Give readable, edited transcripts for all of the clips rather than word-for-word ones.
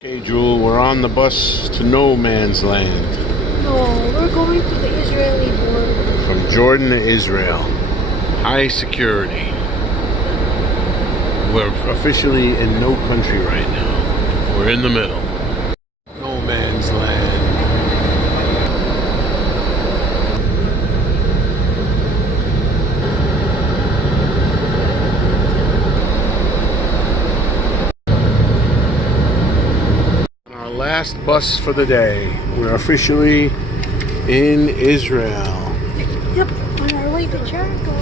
Okay, Jewel, we're on the bus to no man's land. No, we're going to the Israeli border. From Jordan to Israel. High security. We're officially in no country right now. We're in the middle. No man's land. Our last bus for the day. We're officially in Israel. Yep, on our way to Jericho.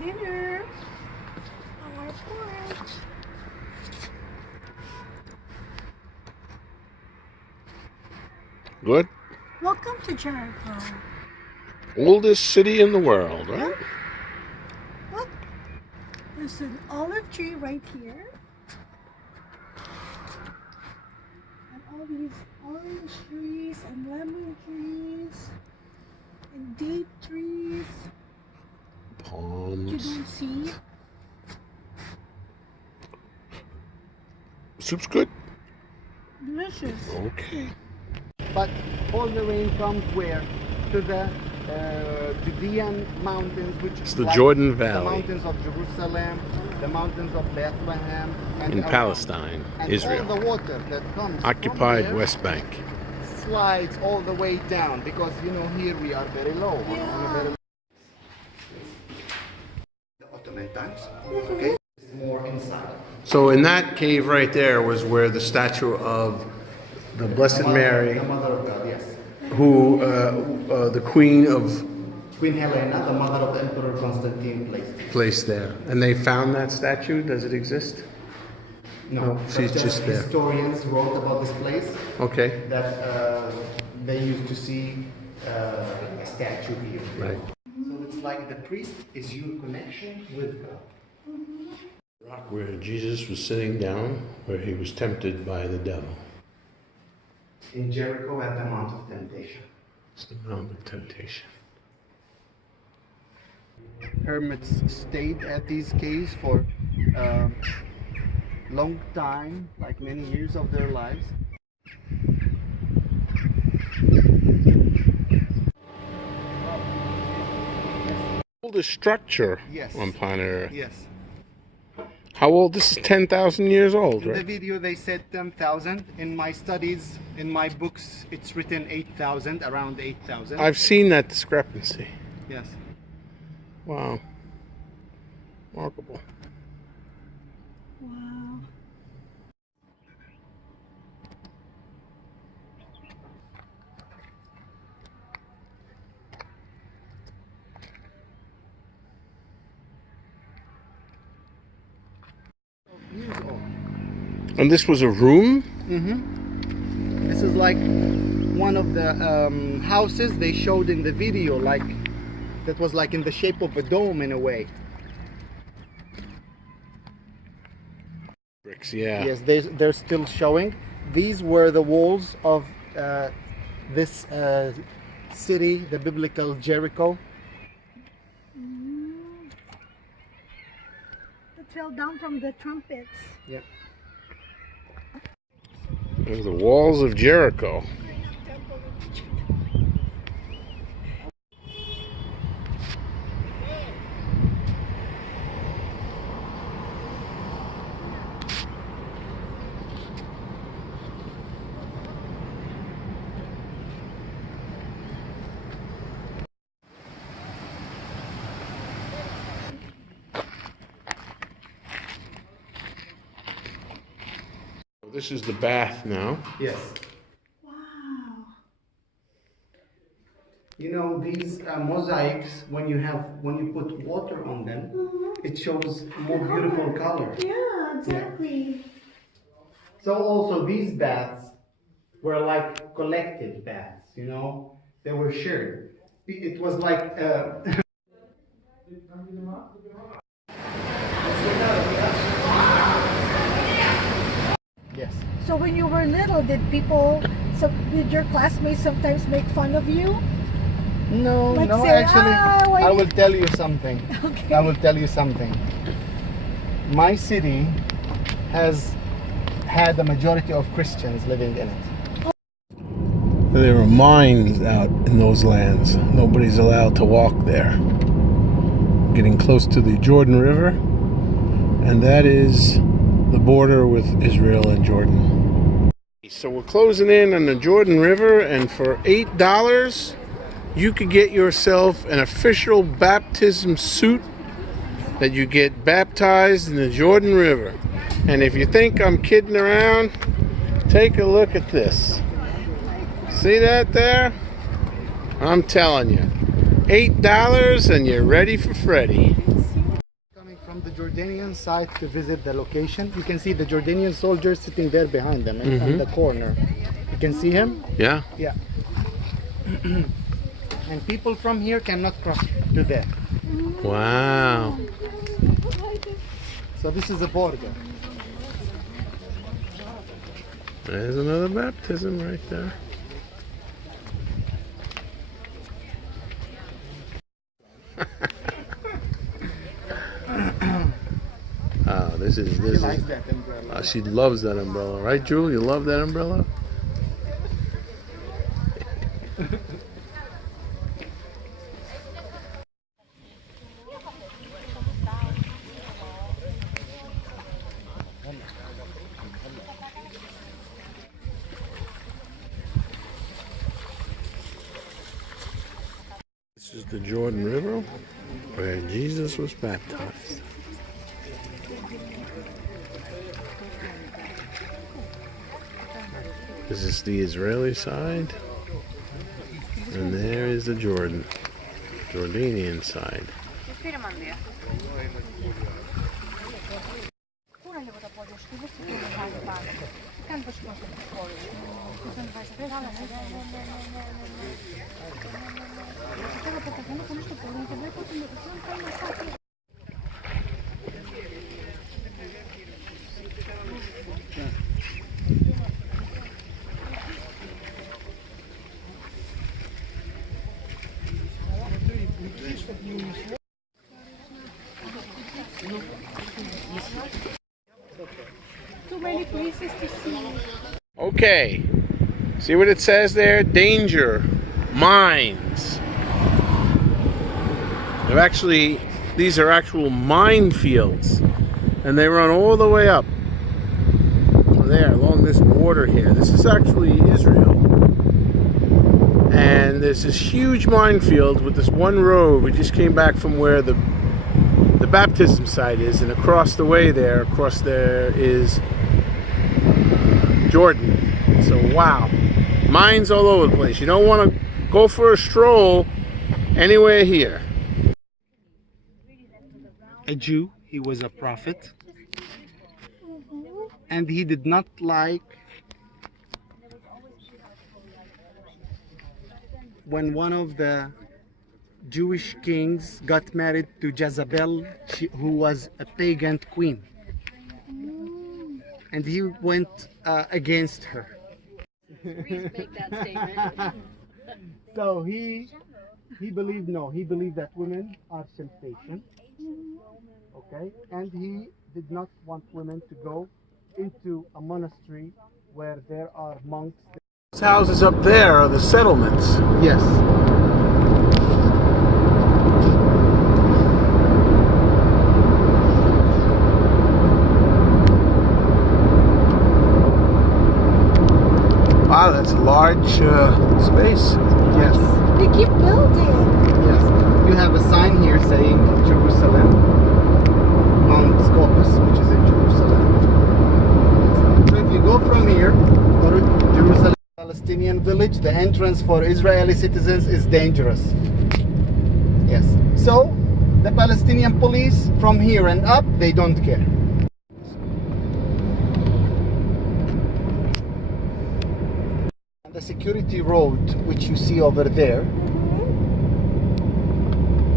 Dinner on our porch. Good. Welcome to Jericho. Oldest city in the world, right? Look, there's an olive tree right here. And all these orange trees and lemon trees and date trees. You Palms. don't see. Soup's good? Delicious. Okay. But all the rain comes where? To the Judean mountains, which It's the like Jordan the Valley. mountains of Jerusalem, the mountains of Bethlehem, and In around. Palestine, And Israel. all the water that comes Occupied from there West Bank. slides all the way down because here we are very low. On a very the Ottoman times. Okay, it's more inside. So in that cave right there was where the statue of the Blessed Mary, The mother of God, yes. who, the Queen of, Queen Helena, the mother of the Emperor Constantine, placed there. And they found that statue? Does it exist? No, No, she's but just there. Historians wrote about this place Okay. that they used to see a statue here. Right. So it's like the priest is your connection with God. Rock where Jesus was sitting down, where he was tempted by the devil. In Jericho at the Mount of Temptation. It's the Mount of Temptation. Hermits stayed at these caves for a long time, like many years of their lives. Oldest structure Yes. on planet Earth. Yes. How old? This is 10,000 years old, In the right? video they said 10,000. In my studies, in my books, it's written 8,000, around 8,000. I've seen that discrepancy. Yes. Wow. Remarkable. Wow. Years old. And this was a room? Mm-hmm. This is like one of the houses they showed in the video, like that was like in the shape of a dome in a way. Bricks, yeah. Yes, they're still showing. These were the walls of this city, the biblical Jericho. It fell down from the trumpets. Yeah. There's the walls of Jericho. This is the bath now. Yes. Wow. You know these mosaics, when you put water on them, it shows more beautiful color. Yeah, exactly. So also these baths were like collective baths, they were shared. It was like Yes. So when you were little, did your classmates sometimes make fun of you? No, Like no, say, actually, why I you-" will tell you something. Okay. I will tell you something. My city has had a majority of Christians living in it. There are mines out in those lands. Nobody's allowed to walk there. Getting close to the Jordan River, and that is the border with Israel and Jordan. So we're closing in on the Jordan River, and for $8, you could get yourself an official baptism suit that you get baptized in the Jordan River. And if you think I'm kidding around, take a look at this. See that there? I'm telling you, $8 and you're ready for Freddy. Coming from the Jordanian side to visit the location, you can see the Jordanian soldier sitting there behind them in the corner. You can see him? Yeah? Yeah. And people from here cannot cross to there. Wow. So this is a border. There's another baptism right there. Oh, this is. She likes that umbrella. She loves that umbrella, right, Jewel? You love that umbrella? This is the Jordan River where Jesus was baptized. This is the Israeli side, and there is the Jordanian side. Too many places to see. Okay, see what it says there? Danger, mines. These are actual minefields, and they run all the way up there along this border here. This is actually Israel, and there's this huge minefield with this one road. We just came back from where the baptism site is, and across the way there, is Jordan. So wow, mines all over the place. You don't want to go for a stroll anywhere here. A Jew, he was a prophet, and he did not like when one of the Jewish kings got married to Jezebel, who was a pagan queen, and he went against her. Please make that statement. So he believed that women are temptation, okay, and he did not want women to go into a monastery where there are monks. Those houses up there are the settlements. Yes. Wow, that's a large space. Yes. They keep building. Yes. You have a sign here saying Jerusalem, Mount Scopus, which is in Jerusalem. So if you go from here, go to Jerusalem, Palestinian village, the entrance for Israeli citizens is dangerous. Yes. So the Palestinian police from here and up, they don't care. The security road which you see over there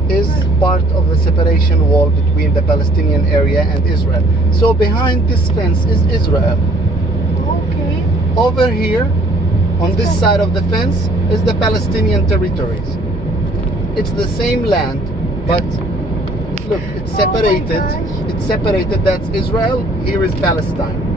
is part of the separation wall between the Palestinian area and Israel. So behind this fence is Israel. Okay. Over here, on this side of the fence, is the Palestinian territories. It's the same land, but look, it's separated. Oh my gosh. It's separated. That's Israel. Here is Palestine.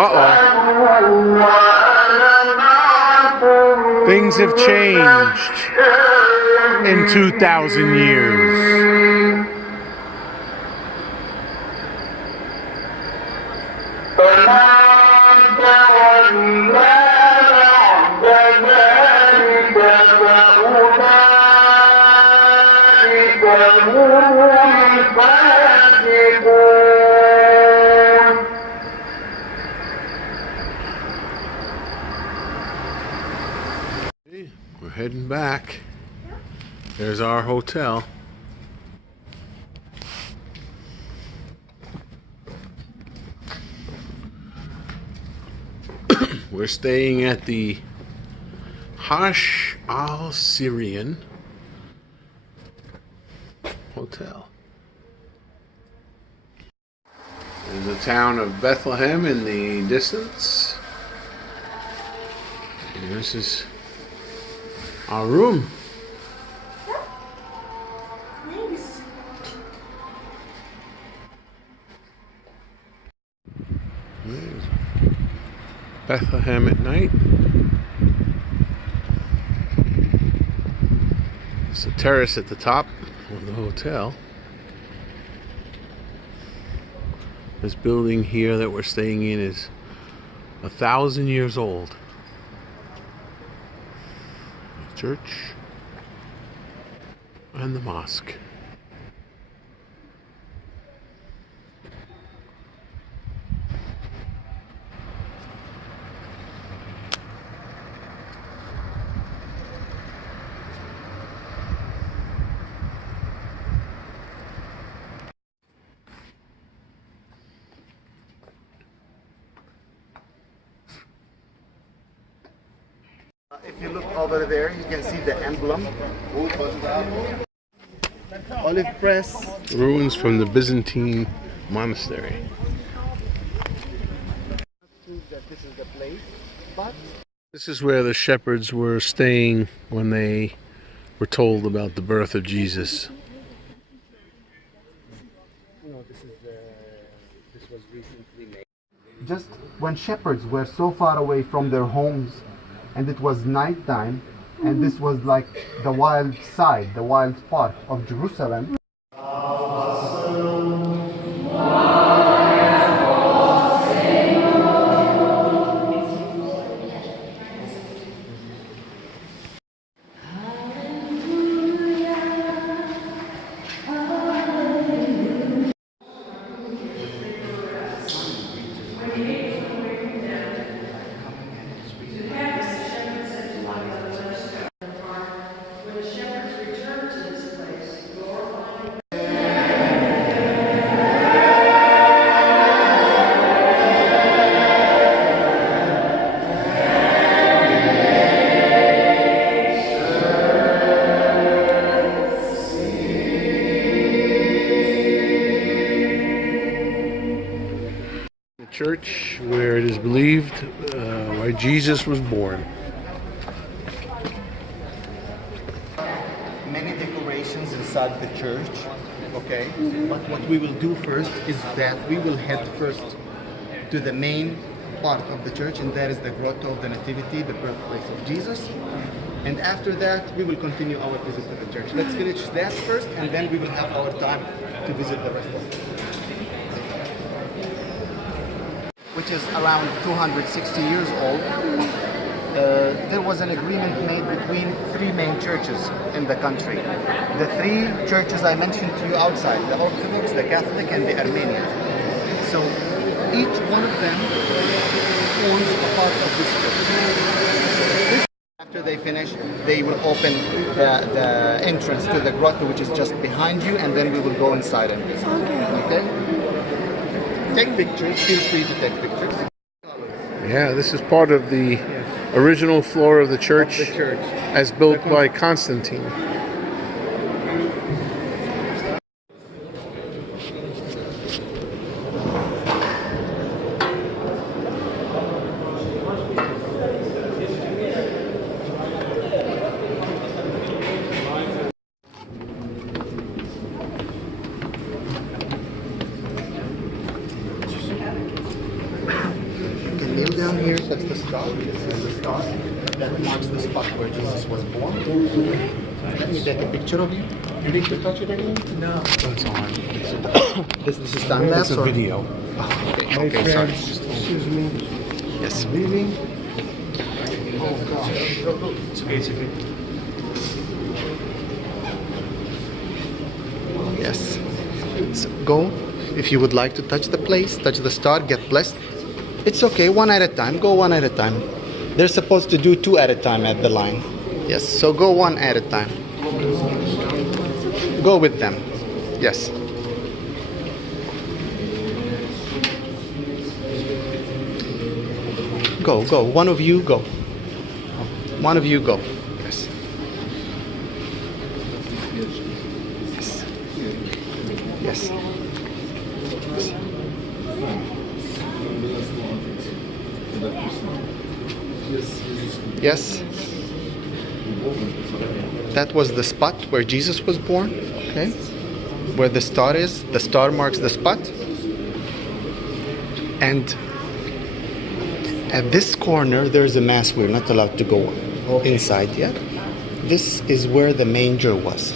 Uh-oh. Things have changed in 2,000 years. We're heading back. There's our hotel. We're staying at the Hash Al Syrian Hotel. There's the town of Bethlehem in the distance. And this is our room. Nice. There's Bethlehem at night. It's a terrace at the top of the hotel. This building here that we're staying in is 1,000 years old. The church and the mosque. If you look over there, you can see the emblem. Olive press. Ruins from the Byzantine monastery. Prove that this is the place, but This is where the shepherds were staying when they were told about the birth of Jesus. this was recently made. Just when shepherds were so far away from their homes, and it was nighttime, and this was like the wild side, the wild part of Jerusalem. Church where it is believed why Jesus was born. Many decorations inside the church, okay? But what we will do first is that we will head first to the main part of the church, and that is the Grotto of the Nativity, the birthplace of Jesus. And after that, we will continue our visit to the church. Let's finish that first, and then we will have our time to visit the rest of it. Which is around 260 years old. there was an agreement made between three main churches in the country. The three churches I mentioned to you outside, the Orthodox, the Catholic, and the Armenian. So each one of them owns a part of this church. After they finish, they will open the entrance to the grotto, which is just behind you, and then we will go inside and visit. Okay? Take pictures. Feel free to take pictures. Yeah, this is part of the original floor of the church, as built by Constantine. Kneel down here, that's the star. This is the star that marks the spot where Jesus was born. Let me take a picture of you. You need to touch it again? No. That's all right. This is time lapse or video. Okay, sorry. Excuse me. Yes. Leaving. Oh gosh. It's okay, it's okay. Yes. So go. If you would like to touch the place, touch the star, get blessed. It's okay, one at a time. Go one at a time. They're supposed to do two at a time at the line. Yes, so go one at a time. Go with them. Yes. Go, go. One of you go. One of you go. Yes. Yes. Yes. Yes. That was the spot where Jesus was born. Okay. Where the star is. The star marks the spot. And at this corner there's a mass. We're not allowed to go inside yet. This is where the manger was.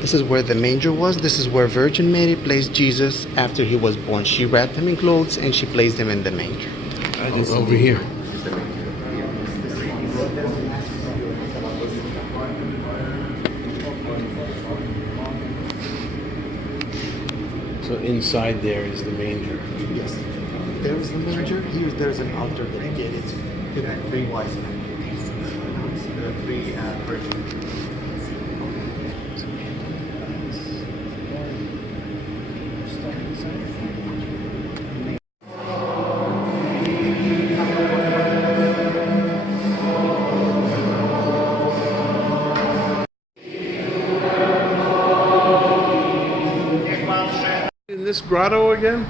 This is where the manger was. This is where Virgin Mary placed Jesus after he was born. She wrapped him in clothes and she placed him in the manger. Over here. So inside there is the manger. Yes. There's the manger. Here there's an altar dedicated to the three wise men. The three virgins. In this grotto again?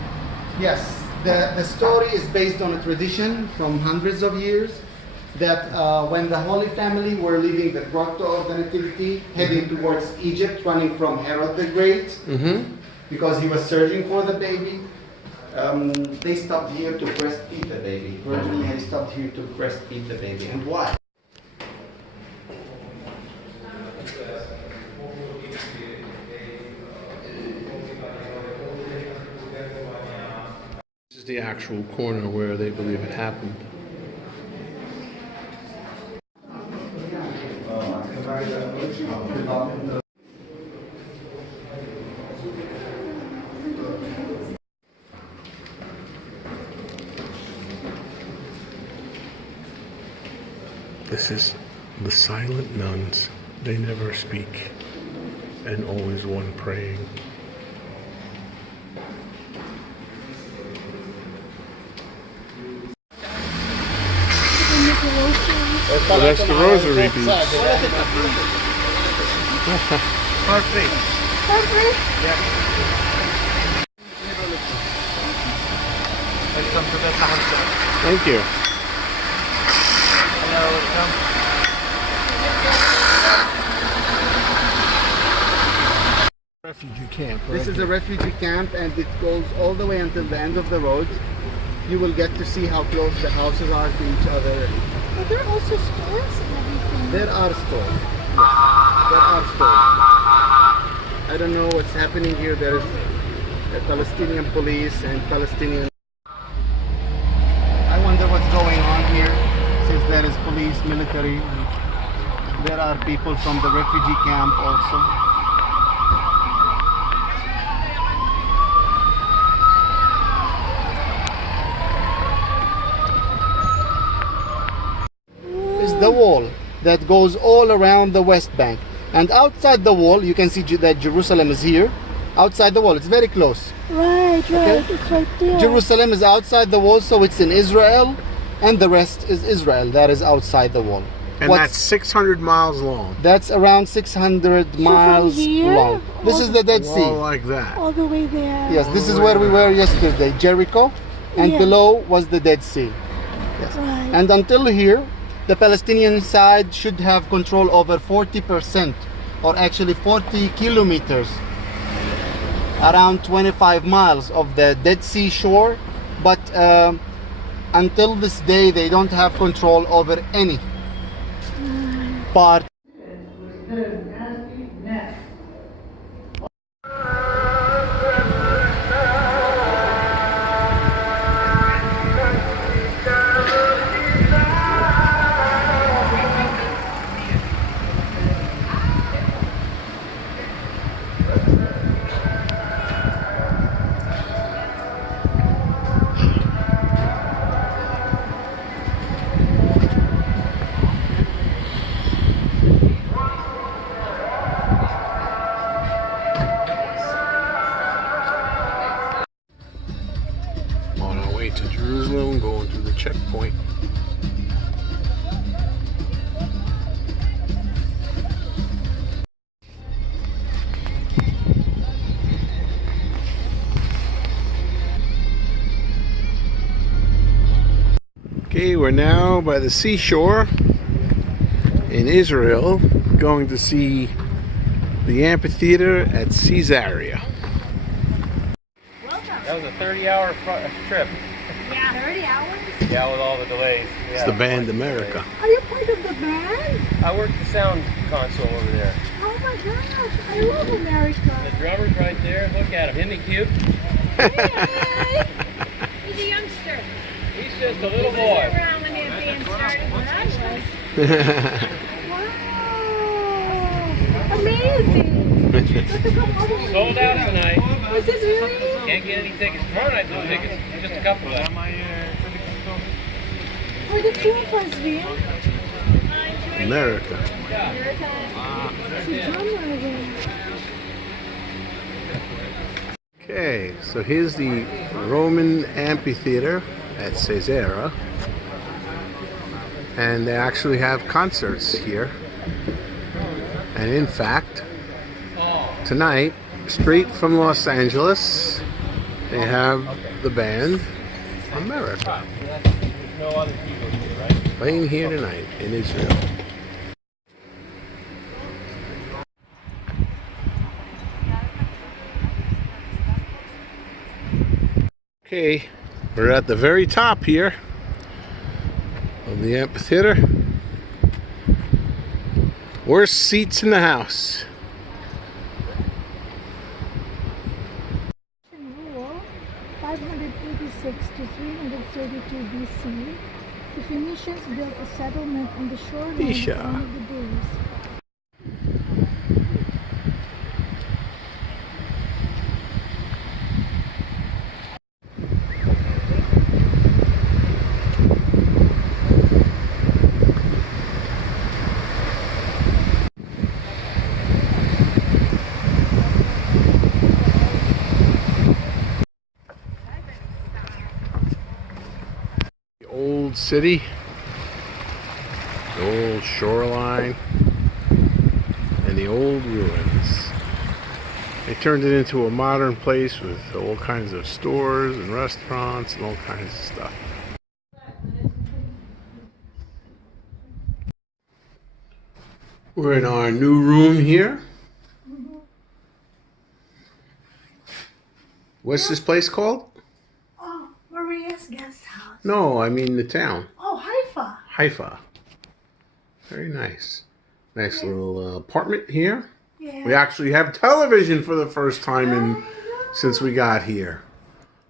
Yes, the story is based on a tradition from hundreds of years that when the Holy Family were leaving the grotto of the Nativity, heading towards Egypt, running from Herod the Great, because he was searching for the baby, they stopped here to breastfeed the baby. Virgin Mary stopped here to breastfeed the baby. And why? This is the actual corner where they believe it happened. This is the silent nuns. They never speak, and always one praying. Well, that's the rosary beads. Perfect. Perfect. Welcome to the Tahajjud. Thank you. Hello, welcome. Refugee camp. Right? This is a refugee camp and it goes all the way until the end of the road. You will get to see how close the houses are to each other. But there are also stores and everything. There are stores. Yes, there are stores. I don't know what's happening here. There is a Palestinian police and Palestinian. I wonder what's going on here since there is police. police, military. There are people from the refugee camp also. Is the wall that goes all around the West Bank. And outside the wall, you can see that Jerusalem is here. Outside the wall, it's very close. Right, Okay. it's right there. Jerusalem is outside the wall, so it's in Israel, and the rest is Israel. That is outside the wall. And that's 600 miles long. That's around 600 from miles here, long. This is the Dead Sea. Wall like that. All the way there. Yes, this is where we were yesterday, Jericho, and Yeah. below was the Dead Sea. Yes. Right. And until here, the Palestinian side should have control over 40%, or actually 40 kilometers, around 25 miles of the Dead Sea shore. But until this day, they don't have control over any part. On our way to Jerusalem, going through the checkpoint. Okay, we're now by the seashore in Israel, going to see the amphitheater at Caesarea. That was a 30-hour trip. Yeah, 30 hours? Yeah, with all the delays. It's the band America. Are you part of the band? I work the sound console over there. Oh my gosh, I love America. The drummer's right there. Look at him. Isn't he cute? Hey! He's a youngster. He's just a little He boy. wasn't around when the band started when I was. Wow. Amazing. Sold out tonight. Is it really? Can't get any tickets. Tomorrow night, no tickets. Just a couple of them. For the two of us, Vin. America. It's a drummer again. Okay, so here's the Roman amphitheater at Caesarea, and they actually have concerts here. And in fact, tonight, straight from Los Angeles, they have the band America No other people here, right? playing here tonight in Israel. Okay, we're at the very top here of the amphitheater. Worst seats in the house. Rule 586 to 332 BC. The Phoenicians built a settlement on the shoreline Isha. of one of the bays. The old city, the old shoreline, and the old ruins. They turned it into a modern place with all kinds of stores and restaurants and all kinds of stuff. We're in our new room here. What's this place called? Oh, Maria's guest house. No, I mean the town. Oh, Haifa. Haifa. Very nice. Nice little apartment here. Yeah. We actually have television for the first time in since we got here.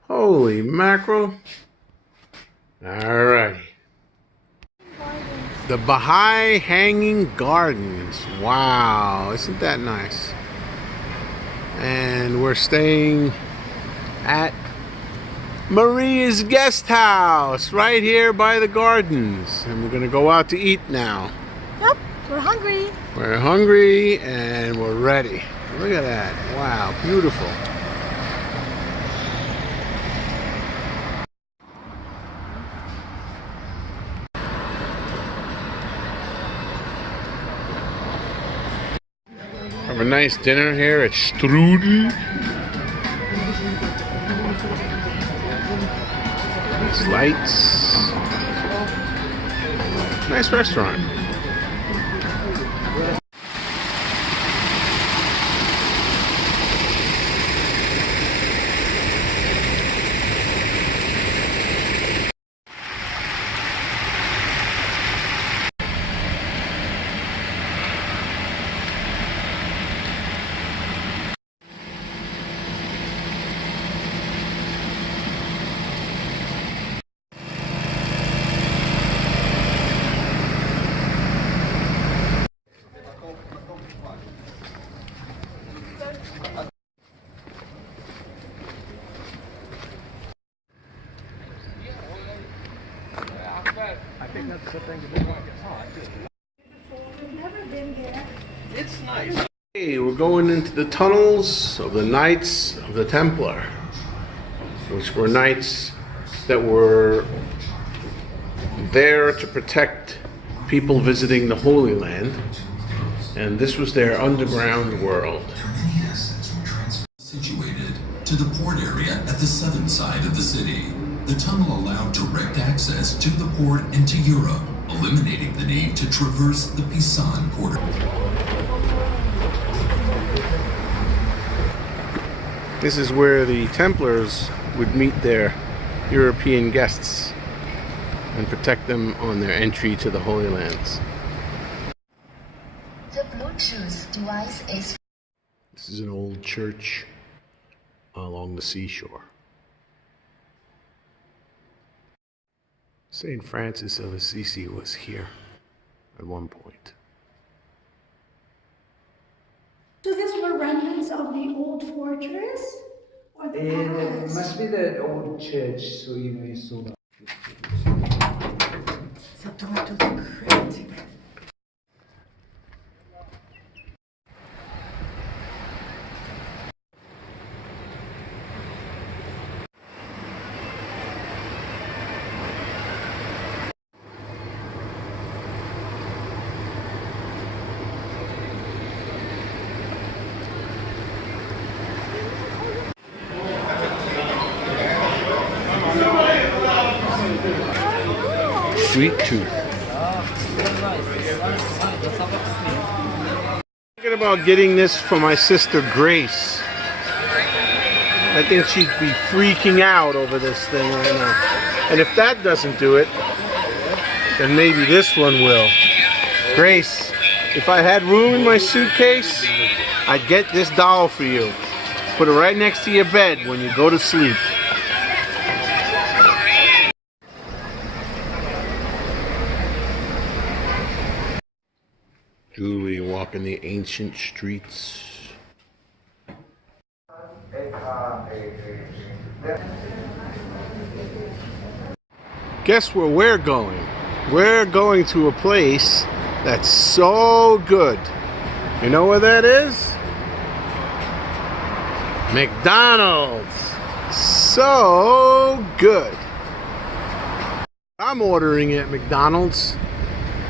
Holy mackerel. Alrighty. Gardens. The Baha'i Hanging Gardens. Wow, isn't that nice? And we're staying at Maria's guest house right here by the gardens. And we're gonna go out to eat now. Yep, we're hungry. We're hungry and we're ready. Look at that. Wow, beautiful. Have a nice dinner here at Strudel. Nice lights. Nice restaurant. I think that's the thing to do. We've never been there. It's nice. Hey, we're going into the tunnels of the Knights of the Templar, which were knights that were there to protect people visiting the Holy Land, and this was their underground world. Situated to the port area at the southern side of the city. The tunnel allowed direct access to the port into Europe, eliminating the need to traverse the Pisan quarter. This is where the Templars would meet their European guests and protect them on their entry to the Holy Lands. The Bluetooth device is... This is an old church along the seashore. St. Francis of Assisi was here at one point. So these were remnants of the old fortress? Or the It palace? must be the old church, so you saw that. It's a door to the crypt. Sweet tooth. Thinking about getting this for my sister Grace. I think she'd be freaking out over this thing right now. And if that doesn't do it, then maybe this one will. Grace, if I had room in my suitcase, I'd get this doll for you. Put it right next to your bed when you go to sleep. Julie walking the ancient streets. Guess where we're going? We're going to a place that's so good. You know where that is? McDonald's. So good. I'm ordering at McDonald's.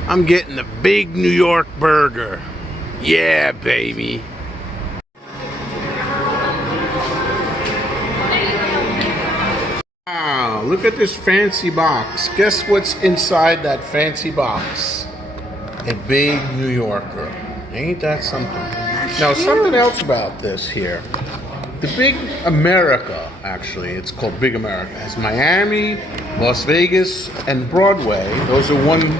I'm getting the big New York burger. Yeah, baby. Wow, look at this fancy box. Guess what's inside that fancy box? A big New Yorker. Ain't that something? Now, something else about this here. The Big America, actually, it's called Big America. It's Miami, Las Vegas, and Broadway. Those are one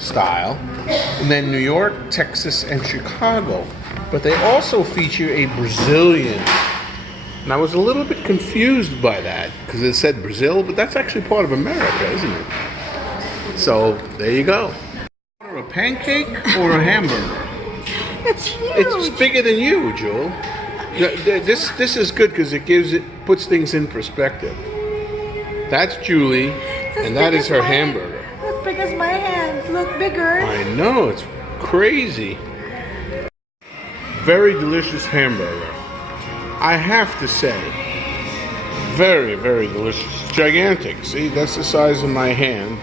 style, and then New York, Texas, and Chicago. But they also feature a Brazilian. And I was a little bit confused by that because it said Brazil, but that's actually part of America, isn't it? So there you go. A pancake or a hamburger? It's huge. It's bigger than you, Jewel. This is good because it puts things in perspective. That's Julie, and that is her hamburger. As big as my hand. Look bigger. I know, it's crazy. Very delicious hamburger. I have to say, very, very delicious. Gigantic. See, that's the size of my hand.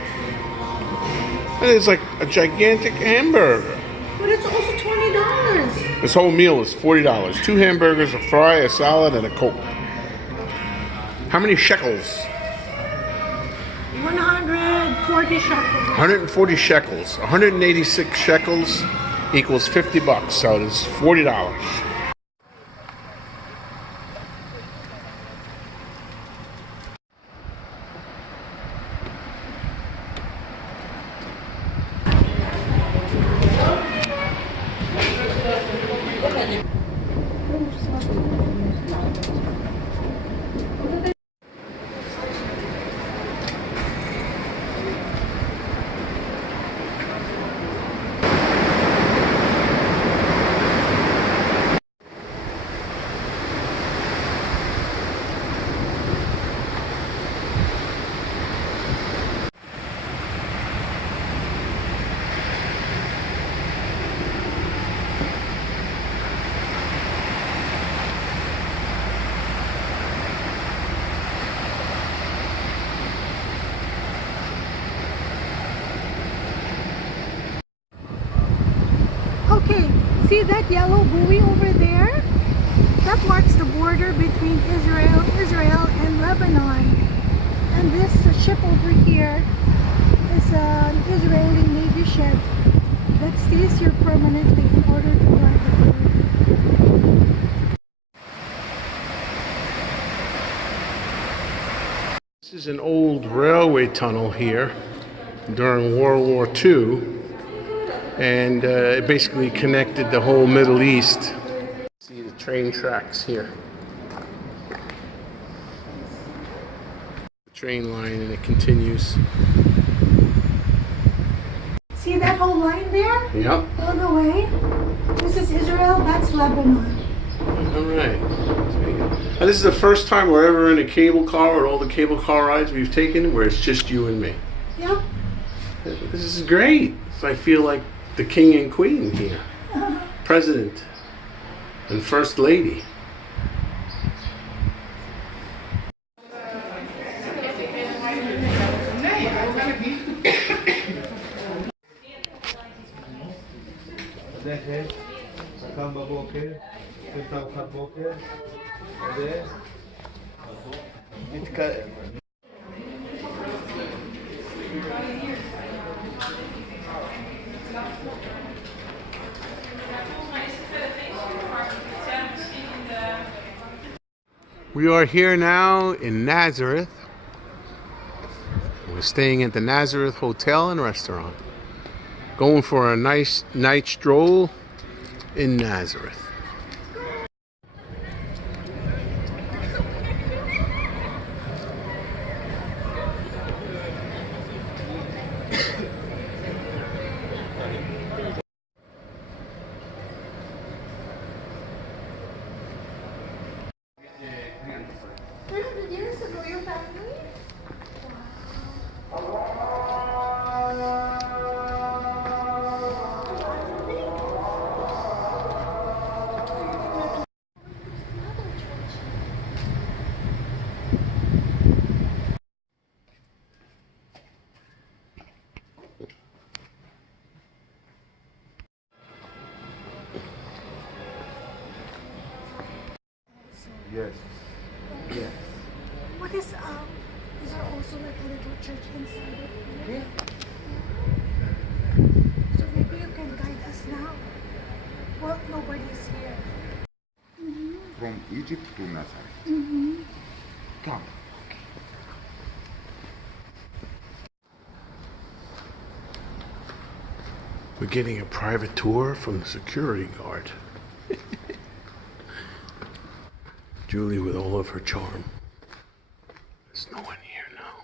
And it's like a gigantic hamburger. But it's also $20. This whole meal is $40. 2 hamburgers, a fry, a salad, and a Coke. How many shekels? 140 shekels. 140 shekels. 186 shekels equals $50. So it's $40. Okay, see that yellow buoy over there? That marks the border between Israel and Lebanon. And this ship over here is an Israeli Navy ship that stays here permanently in order to guard the border. This is an old railway tunnel here during World War II. And it basically connected the whole Middle East. See the train tracks here. The train line, and it continues. See that whole line there? Yep. All the way. This is Israel, that's Lebanon. All right. And this is the first time we're ever in a cable car, or all the cable car rides we've taken, where it's just you and me. Yep. This is great. So I feel like the king and queen here. President and first lady. We are here now in Nazareth. We're staying at the Nazareth Hotel and Restaurant. Going for a nice night stroll in Nazareth. Yes. Yes. What is there also like a little church inside it? Yeah. So maybe you can guide us now. Well, nobody's here. From Egypt to Nazareth. Come. We're getting a private tour from the security guard. Julie with all of her charm. There's no one here now.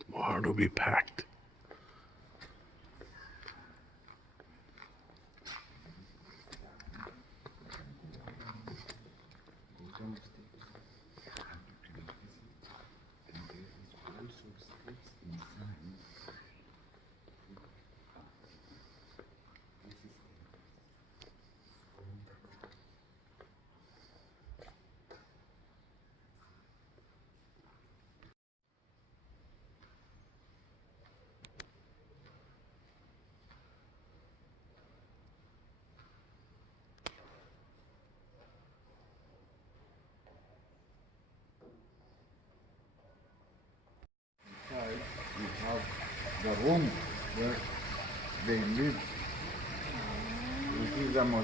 The bar will be packed.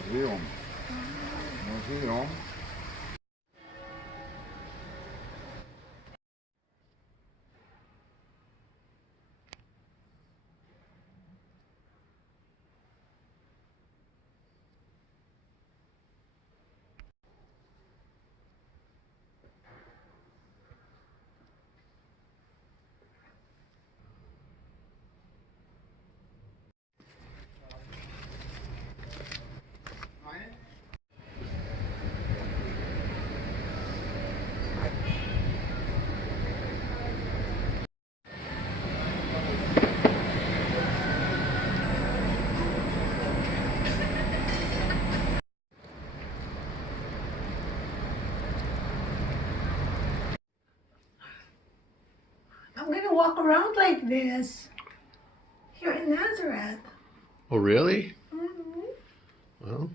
Museum. Museum. I'm gonna walk around like this here in Nazareth. Oh, really? Mm-hmm. Well,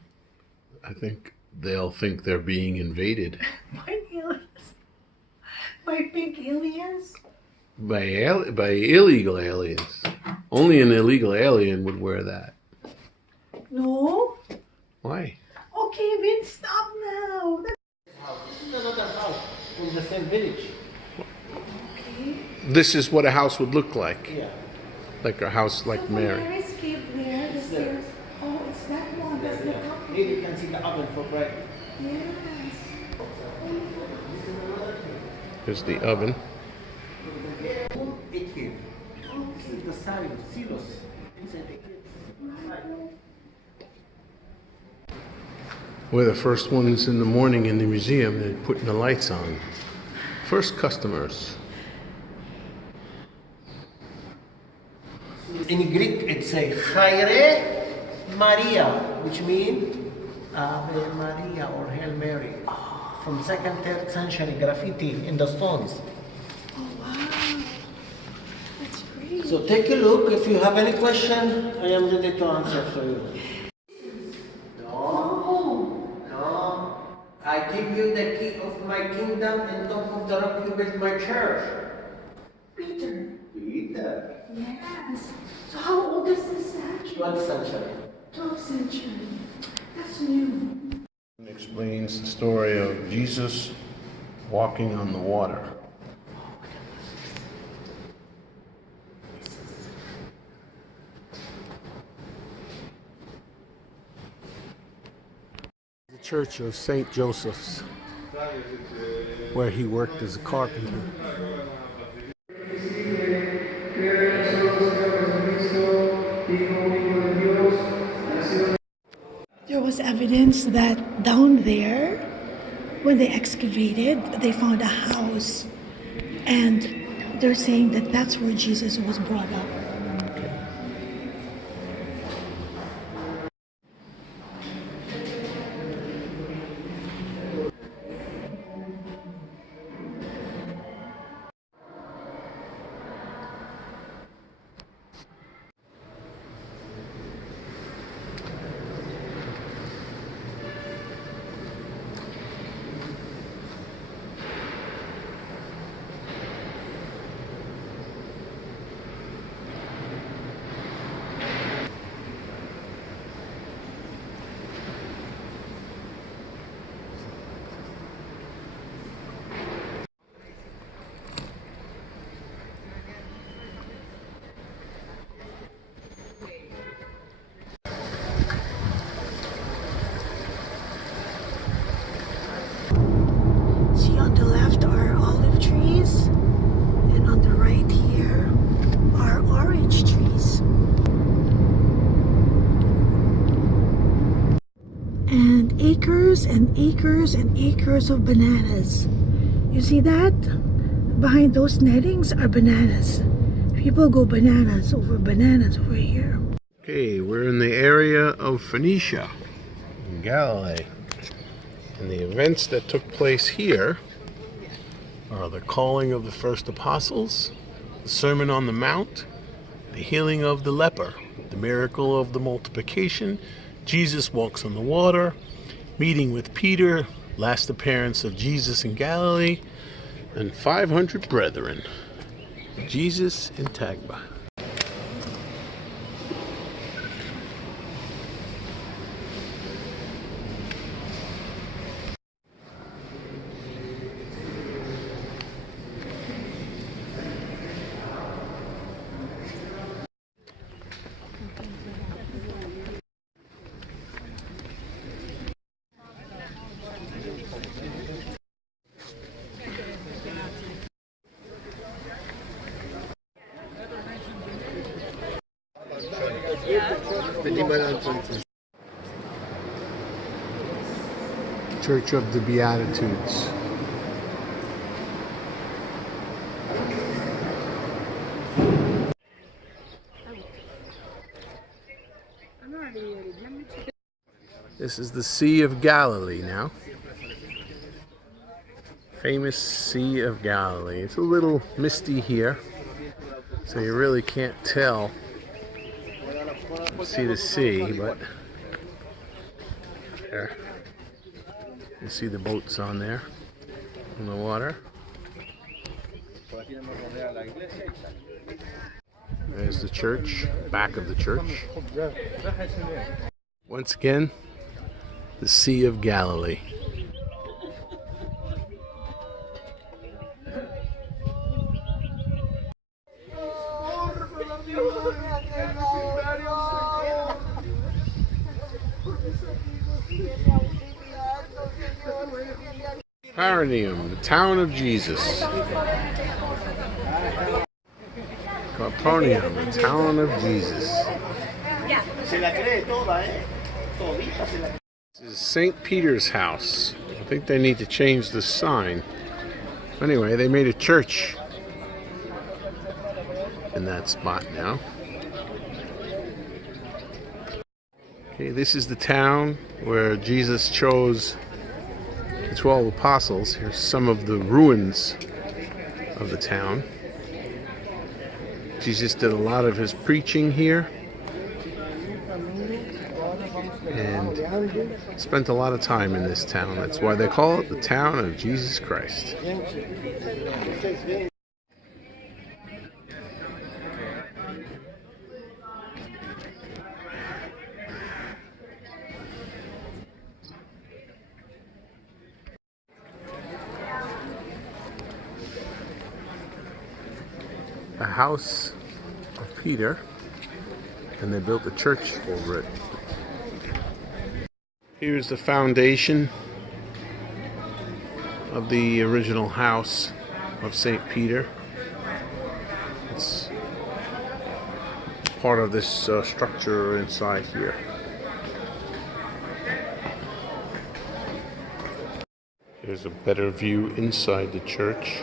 I think they'll think they're being invaded. By aliens. By big aliens. By illegal aliens. Only an illegal alien would wear that. No. Why? Okay, Vince, stop now. This is another house from the same village. Okay. This is what a house would look like. Yeah. Like a house like So Mary. Mary's cave there, the stairs. Oh, it's that one. That's the top. Here you can see the oven for bread. Yes. Here's the oven. It here. This is the silos. Inside the cave. We're the first ones in the morning in the museum. They're putting the lights on. First customers. In Greek, it's a Chaire Maria, which means Ave Maria or Hail Mary. From 2nd, 3rd century graffiti in the stones. Oh, wow. That's great. So take a look. If you have any question, I am ready to answer for you. No. I give you the key of my kingdom, and top of the rock you build my church. Peter. Peter. Yes. So how old is this statue? 12th century. 12th century. That's new. It explains the story of Jesus walking on the water. The Church of St. Joseph's, where he worked as a carpenter. There was evidence that down there, when they excavated, they found a house. And they're saying that that's where Jesus was brought up. See, on the left are olive trees, and on the right here are orange trees. And acres and acres and acres of bananas. You see that? Behind those nettings are bananas. People go bananas over here. Okay, we're in the area of Phoenicia, in Galilee. And the events that took place here are the calling of the first apostles, the Sermon on the Mount, the healing of the leper, the miracle of the multiplication, Jesus walks on the water, meeting with Peter, last appearance of Jesus in Galilee, and 500 brethren. Jesus in Tagba. Church of the Beatitudes. This is the Sea of Galilee now. Famous Sea of Galilee. It's a little misty here, so you really can't tell. See the sea, but there. You see the boats on there in the water. There's the church, back of the church. Once again, the Sea of Galilee. Capernaum, the town of Jesus. Capernaum, the town of Jesus. This is St. Peter's house. I think they need to change the sign. Anyway, they made a church in that spot now. Okay, this is the town where Jesus chose the 12 apostles. Here's some of the ruins of the town. Jesus did a lot of his preaching here and spent a lot of time in this town. That's why they call it the town of Jesus Christ. The house of Peter, and they built a church over it. Here's the foundation of the original house of St. Peter. It's part of this structure inside here. Here's a better view inside the church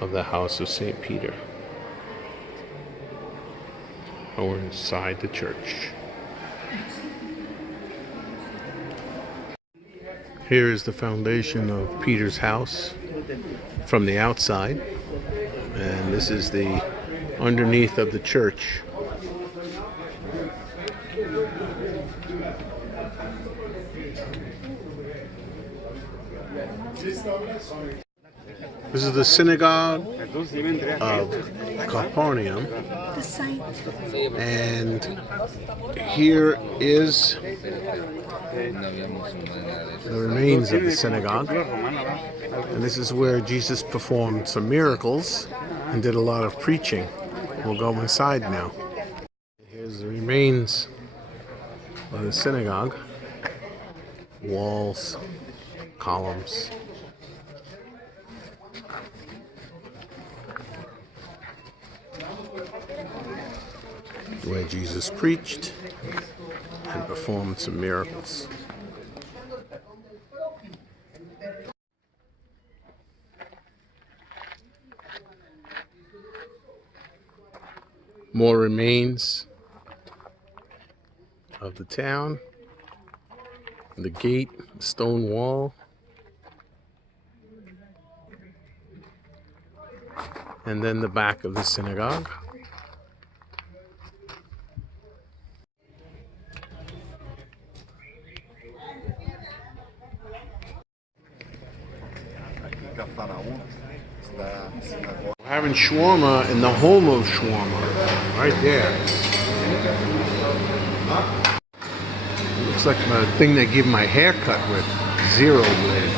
of the house of St. Peter. And we're inside the church. Here is the foundation of Peter's house from the outside, and this is the underneath of the church. This is the synagogue of Capernaum, and here is the remains of the synagogue, and this is where Jesus performed some miracles and did a lot of preaching. We'll go inside now. Here's the remains of the synagogue. Walls, columns. Where Jesus preached and performed some miracles. More remains of the town, the gate, the stone wall, and then the back of the synagogue. We're having shawarma in the home of shawarma, right there. It looks like the thing they give my haircut with, zero blade.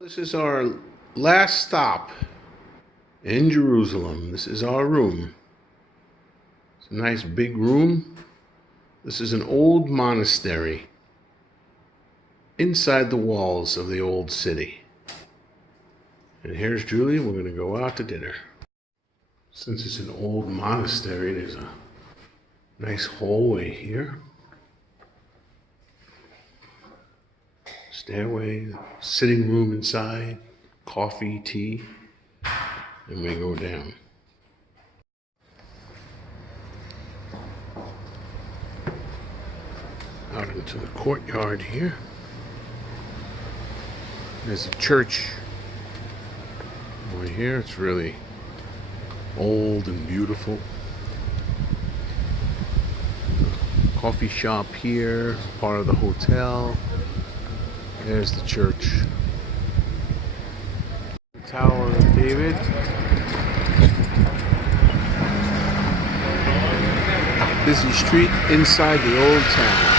This is our last stop in Jerusalem. This is our room. It's a nice big room. This is an old monastery inside the walls of the old city. And here's Julie. We're going to go out to dinner. Since it's an old monastery, there's a Nice hallway here. Stairway, sitting room inside, coffee, tea, and we go down. Out into the courtyard here. There's a church over here. It's really old and beautiful. Coffee shop here, part of the hotel. There's the church. The Tower of David. Busy street inside the old town.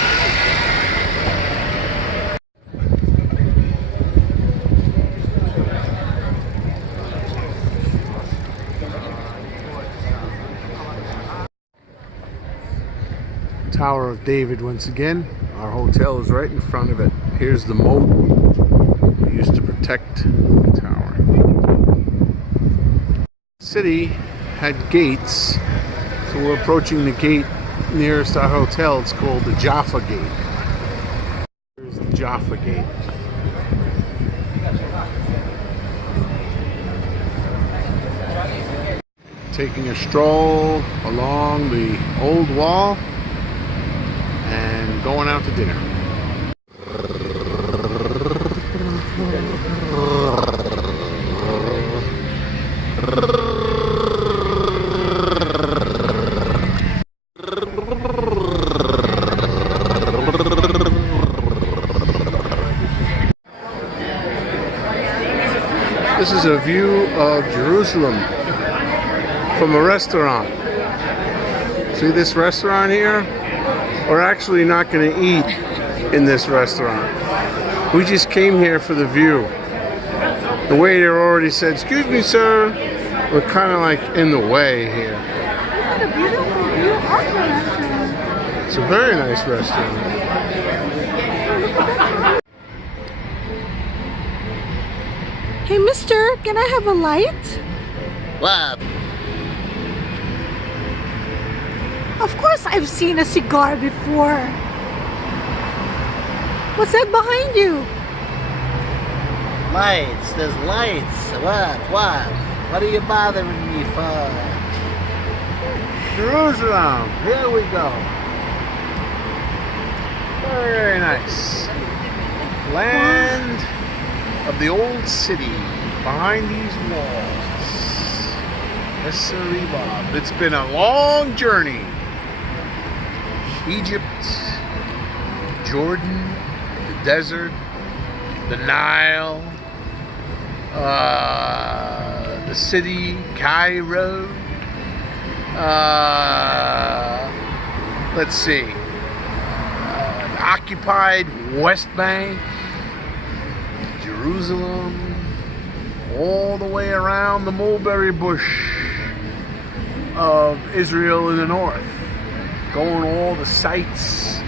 Tower of David once again. Our hotel is right in front of it. Here's the moat we used to protect the tower. The city had gates, so we're approaching the gate nearest our hotel. It's called the Jaffa Gate. Here's the Jaffa Gate. Taking a stroll along the old wall and going out to dinner. This is a view of Jerusalem from a restaurant. See this restaurant here? We're actually not going to eat in this restaurant. We just came here for the view. The waiter already said, "Excuse me, sir." We're kind of like in the way here. Look at the beautiful view of the restaurant. It's a very nice restaurant. Hey, mister, can I have a light? What? Of course I've seen a cigar before. What's that behind you? Lights, there's lights. What? What are you bothering me for? Jerusalem, here we go. Very nice. Land of the old city behind these walls. Yes, sir, Bob. It's been a long journey. Egypt, Jordan, the desert, the Nile, the city, Cairo, let's see, the occupied West Bank, Jerusalem, all the way around the mulberry bush of Israel in the north. Going all the sites.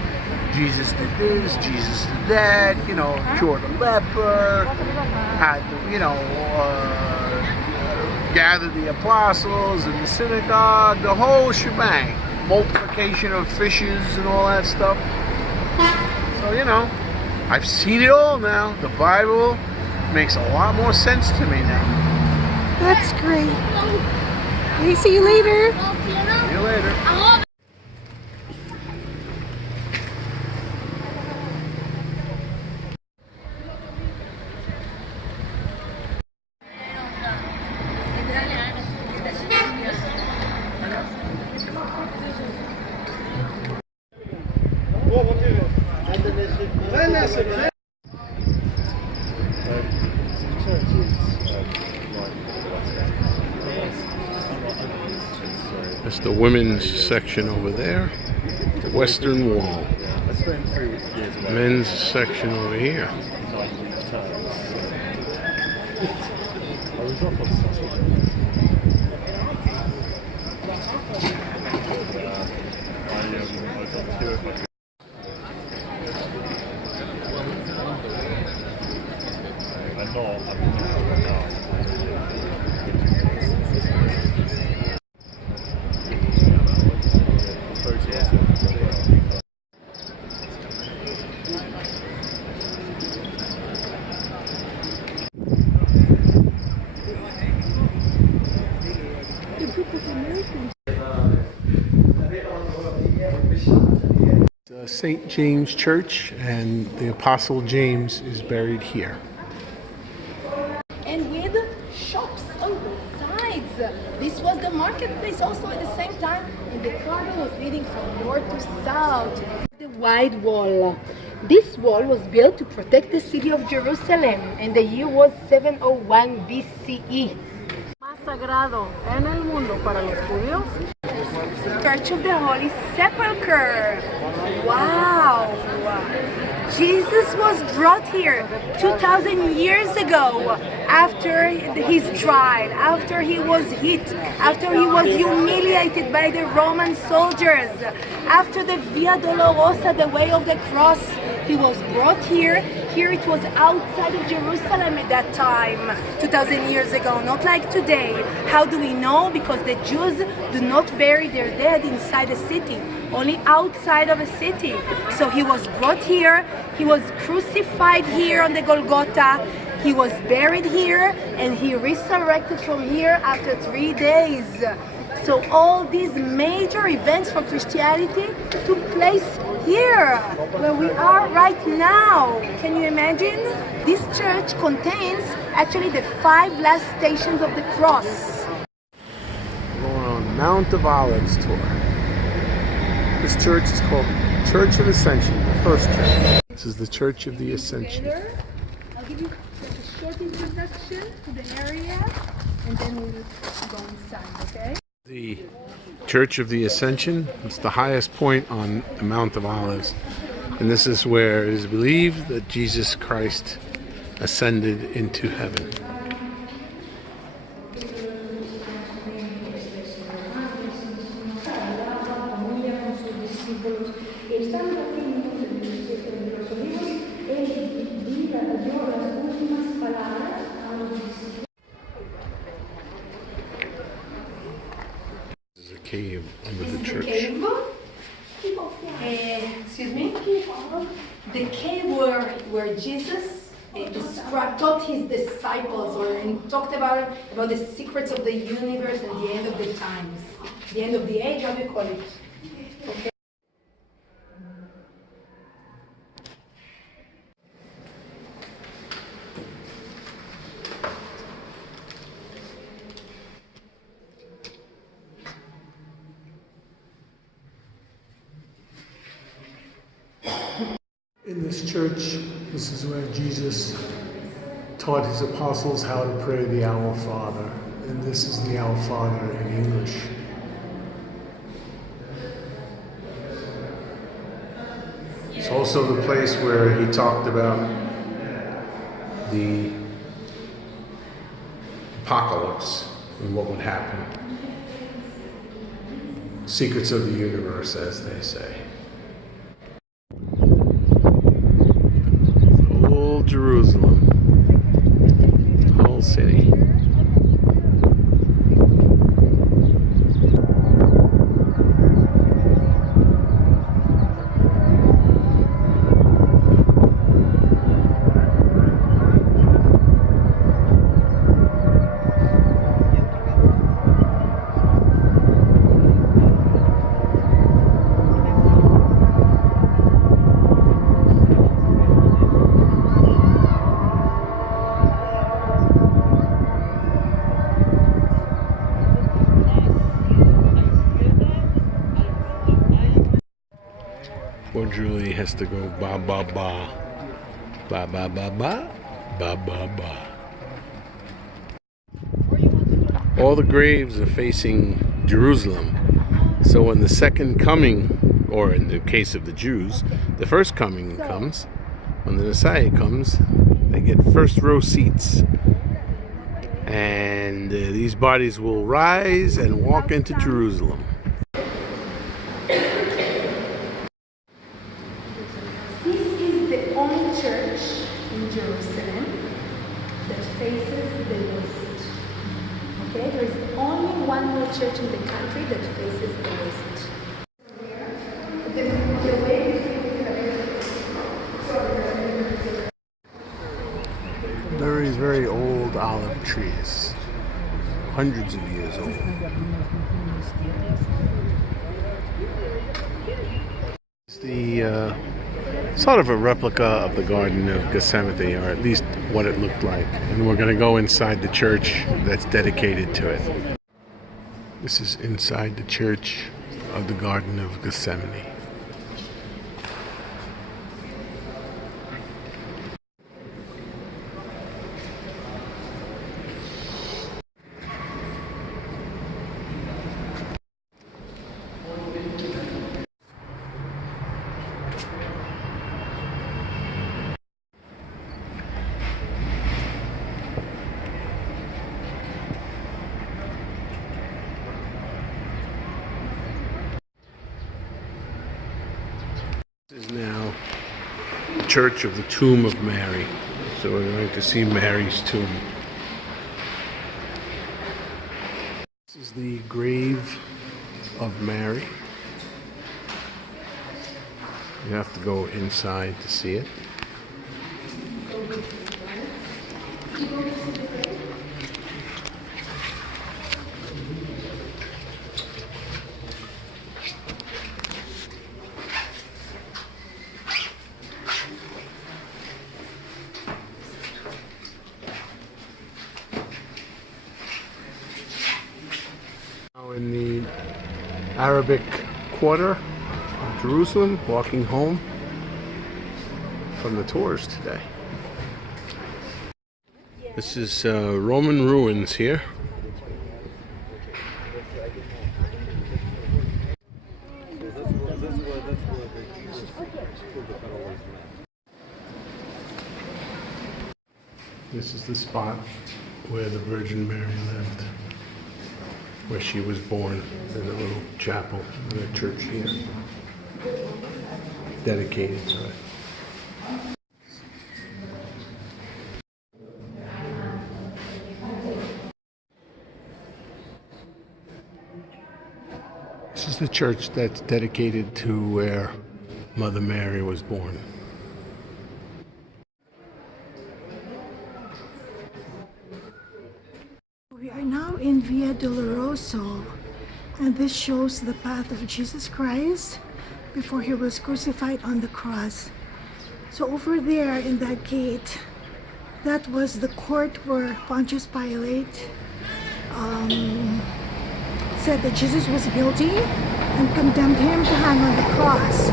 Jesus did this, Jesus did that, cured a leper, had, gathered the apostles in the synagogue, the whole shebang. Multiplication of fishes and all that stuff. So, I've seen it all now. The Bible makes a lot more sense to me now. That's great. Okay, see you later. See you later. That's the women's section over there, the western wall. Men's section over here. St. James Church, and the Apostle James is buried here. And with shops on both sides. This was the marketplace also at the same time, and the garden was leading from north to south. The wide wall. This wall was built to protect the city of Jerusalem, and the year was 701 BCE. Más sagrado en el mundo para los judíos. Church of the Holy Sepulchre. Wow! Jesus was brought here 2,000 years ago after his trial, after he was hit, after he was humiliated by the Roman soldiers, after the Via Dolorosa, the way of the cross. He was brought here. Here it was outside of Jerusalem at that time, 2,000 years ago, not like today. How do we know? Because the Jews do not bury their dead inside a city, only outside of a city. So he was brought here, he was crucified here on the Golgotha, he was buried here, and he resurrected from here after 3 days. So all these major events for Christianity took place here, where we are right now. Can you imagine? This church contains actually the 5 last stations of the cross. We're going on the Mount of Olives tour. This church is called Church of Ascension, the first church. This is the Church of the Ascension. I'll give you a short introduction to the area, and then we'll go inside, okay? The Church of the Ascension is the highest point on the Mount of Olives, and this is where it is believed that Jesus Christ ascended into heaven. Cave under the church. Cave? Excuse me? The cave where Jesus taught his disciples, and talked about the secrets of the universe and the end of the times. The end of the age, how do you call it? Okay. In this church, this is where Jesus taught his apostles how to pray the Our Father, and this is the Our Father in English. It's also the place where he talked about the apocalypse and what would happen. Secrets of the universe, as they say. Old Jerusalem, whole city. Poor Julie has to go ba ba ba, ba ba ba ba, ba ba ba. All the graves are facing Jerusalem. So when the second coming, or in the case of the Jews, the first coming comes, when the Messiah comes, they get first row seats. And these bodies will rise and walk into Jerusalem. Church in Jerusalem that faces the west. Okay, there is only one more church in the country that faces the west. There is very old olive trees, hundreds of years old. The sort of a replica of the Garden of Gethsemane, or at least what it looked like. And we're going to go inside the church that's dedicated to it. This is inside the church of the Garden of Gethsemane. This is now the Church of the Tomb of Mary. So we're going to see Mary's tomb. This is the grave of Mary. You have to go inside to see it. In the Arabic quarter of Jerusalem, walking home from the tours today. This is Roman ruins here. This is the spot where the Virgin Mary lived, where she was born, in a little chapel in a church here, dedicated to it. This is the church that's dedicated to where Mother Mary was born. We are now in Via Doloroso, and this shows the path of Jesus Christ before he was crucified on the cross. So over there in that gate, that was the court where Pontius Pilate said that Jesus was guilty and condemned him to hang on the cross.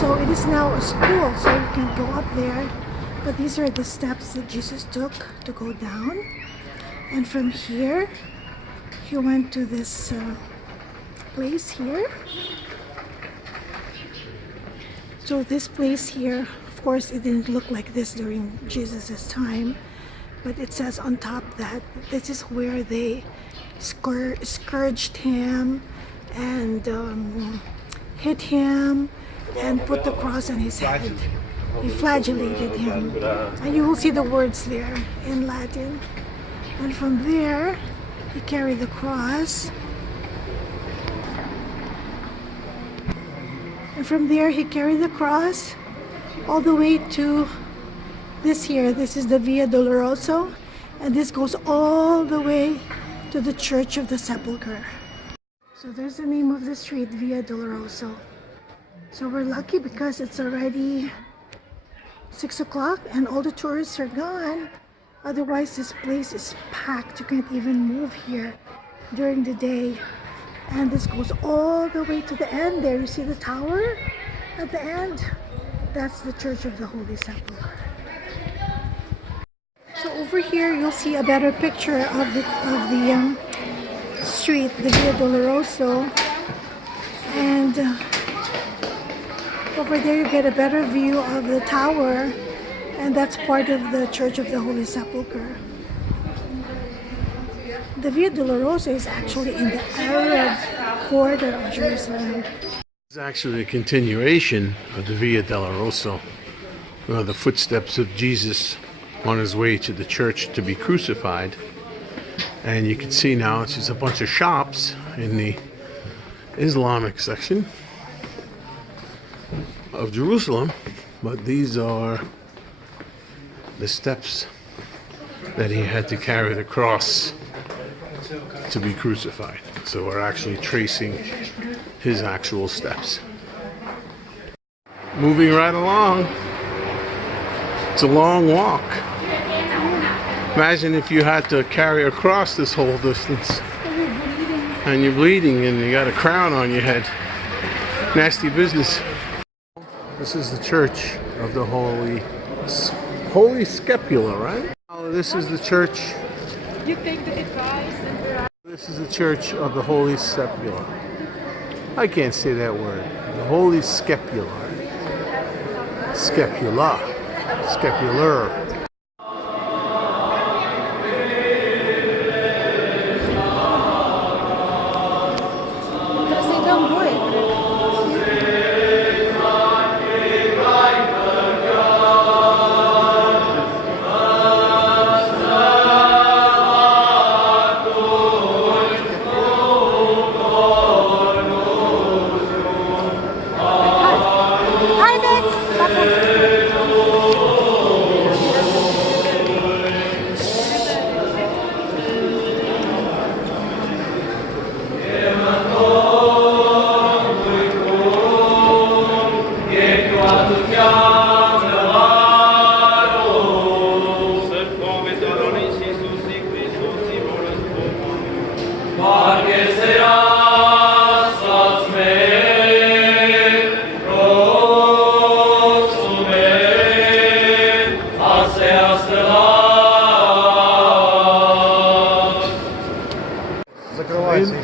So it is now a school, so you can go up there. But these are the steps that Jesus took to go down. And from here, he went to this place here. So this place here, of course, it didn't look like this during Jesus' time, but it says on top that this is where they scourged him and hit him and put the cross on his head. He flagellated him. And you will see the words there in Latin. And from there, he carried the cross. And from there, he carried the cross all the way to this here. This is the Via Doloroso. And this goes all the way to the Church of the Sepulchre. So there's the name of the street, Via Doloroso. So we're lucky because it's already 6 o'clock and all the tourists are gone. Otherwise, this place is packed. You can't even move here during the day. And this goes all the way to the end there. You see the tower at the end? That's the Church of the Holy Sepulchre. So over here, you'll see a better picture of the street, the Via Doloroso. And over there, you get a better view of the tower. And that's part of the Church of the Holy Sepulchre. The Via Dolorosa is actually in the Arab quarter of Jerusalem. It's actually a continuation of the Via Dolorosa, the footsteps of Jesus on his way to the church to be crucified. And you can see now it's just a bunch of shops in the Islamic section of Jerusalem, but these are the steps that he had to carry the cross to be crucified. So we're actually tracing his actual steps. Moving right along. It's a long walk. Imagine if you had to carry across this whole distance. And you're bleeding and you got a crown on your head. Nasty business. This is the church of the Holy Sepulchre, right? Oh, this is the church. You think that it guys? This is the church of the Holy Sepulchre. I can't say that word. The Holy Sepulchre. Scapula. Scapular.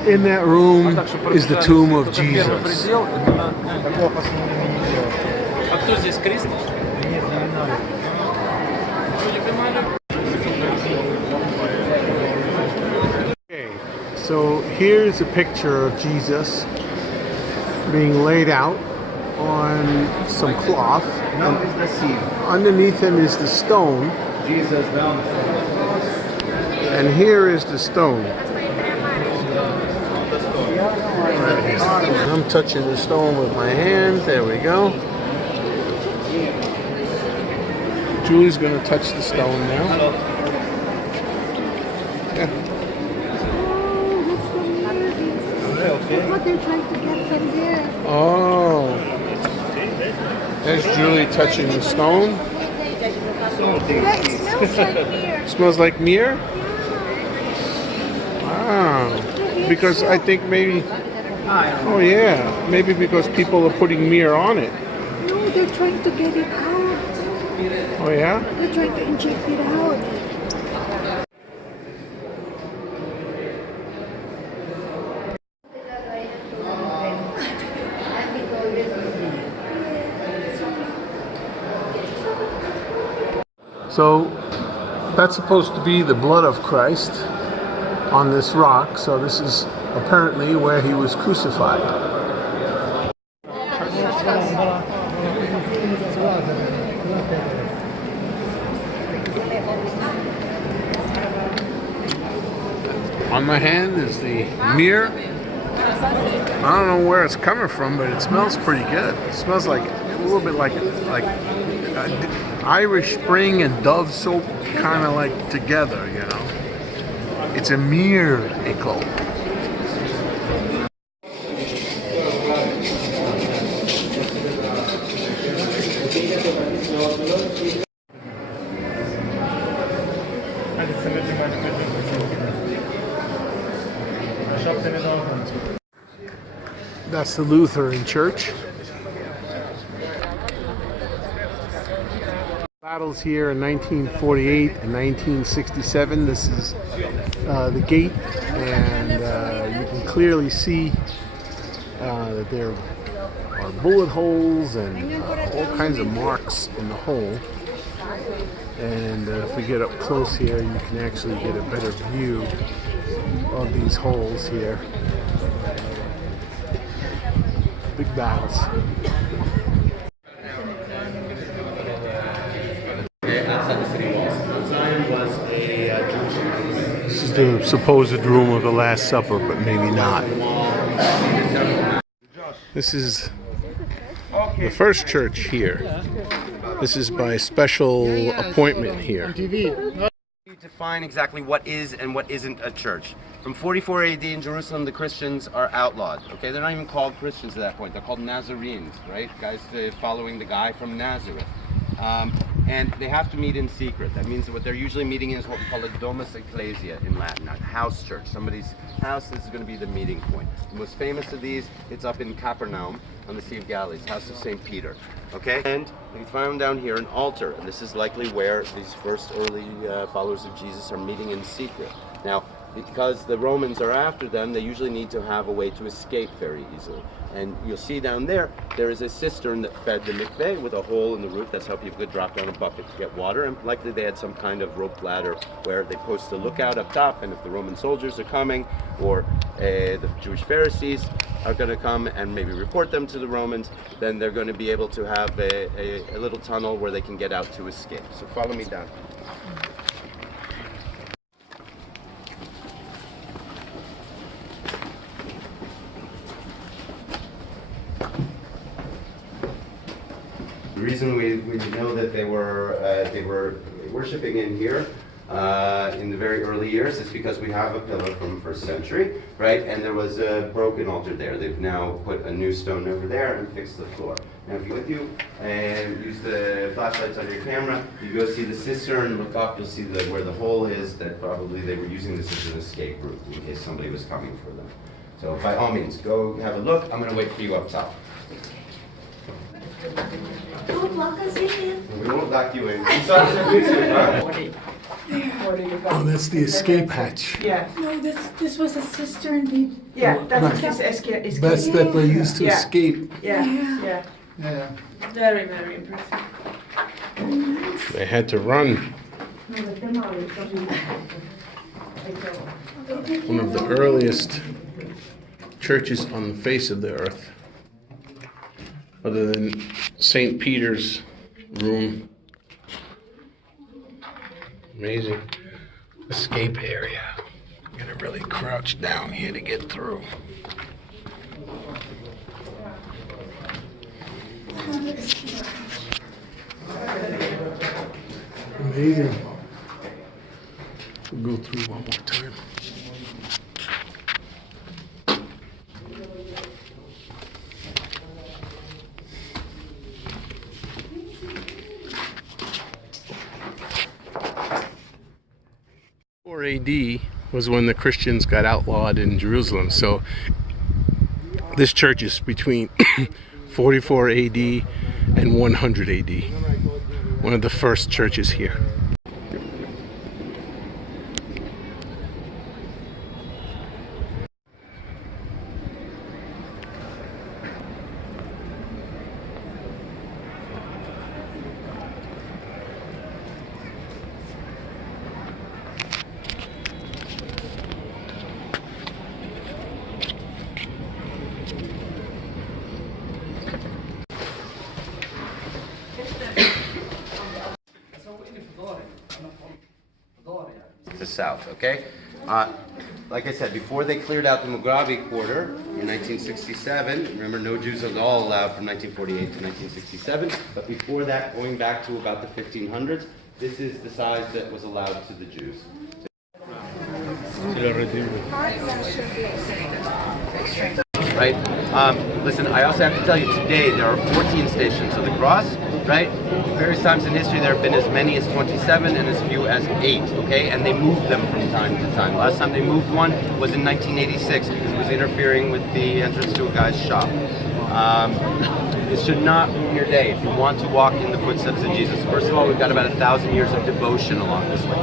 In that room is the tomb of Jesus. Okay, so here's a picture of Jesus being laid out on some cloth. Underneath him is the stone. Jesus down. And here is the stone. I'm touching the stone with my hand. There we go. Julie's going to touch the stone now. Yeah. That's what they're trying to get from there. Oh. There's Julie touching the stone. Yeah, it smells like beer. Smells like myrrh? Wow. Because I think maybe... Oh yeah, maybe because people are putting myrrh on it. No, they're trying to get it out. Oh yeah? They're trying to inject it out. So that's supposed to be the blood of Christ on this rock. So this is apparently where he was crucified. On my hand is the myrrh. I don't know where it's coming from, but it smells pretty good. It smells like a little bit like Irish Spring and Dove soap, kind of like together, you know. It's a miracle. That's the Lutheran church. Battles here in 1948 and 1967. This is the gate, and you can clearly see that there are bullet holes and all kinds of marks in the hole. And if we get up close here, you can actually get a better view of these holes here. Big battles. This is the supposed room of the Last Supper, but maybe not. This is the first church here. This is by special appointment here. define exactly what is and what isn't a church. From 44 AD in Jerusalem, the Christians are outlawed. Okay, they're not even called Christians at that point. They're called Nazarenes, right? Guys following the guy from Nazareth. And they have to meet in secret. That means that what they're usually meeting in is what we call a domus ecclesia in Latin, a house church. Somebody's house, this is going to be the meeting point. The most famous of these, it's up in Capernaum on the Sea of Galilee, house of St. Peter. Okay, and we find down here an altar, and this is likely where these first early followers of Jesus are meeting in secret. Now, because the Romans are after them, they usually need to have a way to escape very easily. And you'll see down there, there is a cistern that fed the mikveh with a hole in the roof. That's how people could drop down a bucket to get water. And likely they had some kind of rope ladder where they post a lookout up top, and if the Roman soldiers are coming, or the Jewish Pharisees are going to come and maybe report them to the Romans, then they're going to be able to have a little tunnel where they can get out to escape. So follow me down. The reason we know that they were worshiping in here in the very early years is because we have a pillar from the 1st century, right? And there was a broken altar there. They've now put a new stone over there and fixed the floor. Now, if you're with you and use the flashlights on your camera, you go see the cistern, look up, you'll see where the hole is, that probably they were using this as an escape route in case somebody was coming for them. So by all means, go have a look. I'm going to wait for you up top. Don't lock us in. We won't lock you in. You saw some pictures, huh? Oh, that's the escape hatch. Yeah. No, this was a cistern. Yeah, that's his escape. That's that they used to Yeah. escape. Yeah. Very, very impressive. They had to run. One of the earliest churches on the face of the earth, other than St. Peter's room. Amazing escape area. You gotta really crouch down here to get through. Amazing. We'll go through one more time. AD was when the Christians got outlawed in Jerusalem. So this church is between 44 AD and 100 AD. One of the first churches here. '" South, okay? Like I said, before they cleared out the Mughrabi quarter in 1967, remember no Jews at all allowed from 1948 to 1967, but before that, going back to about the 1500s, this is the size that was allowed to the Jews. Right? Listen, I also have to tell you today there are 14 stations of the cross, right? Various times in history there have been as many as 27 and as few as 8, okay? And they moved them from time to time. Last time they moved one was in 1986 because it was interfering with the entrance to a guy's shop. This should not be your day if you want to walk in the footsteps of Jesus. First of all, we've got about 1,000 years of devotion along this way.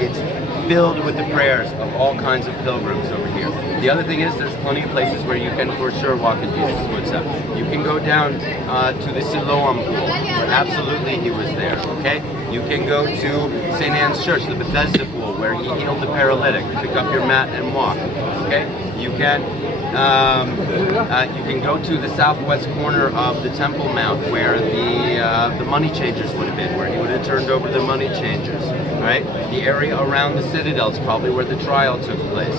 It's filled with the prayers of all kinds of pilgrims over here. The other thing is there's plenty of places where you can for sure walk in Jesus' footsteps. You can go down to the Siloam pool, where absolutely he was there, okay? You can go to St. Anne's Church, the Bethesda pool, where he healed the paralytic. Pick up your mat and walk, okay? You can go to the southwest corner of the Temple Mount, where the money changers would have been, where he would have turned over the money changers. Right? The area around the Citadel is probably where the trial took place.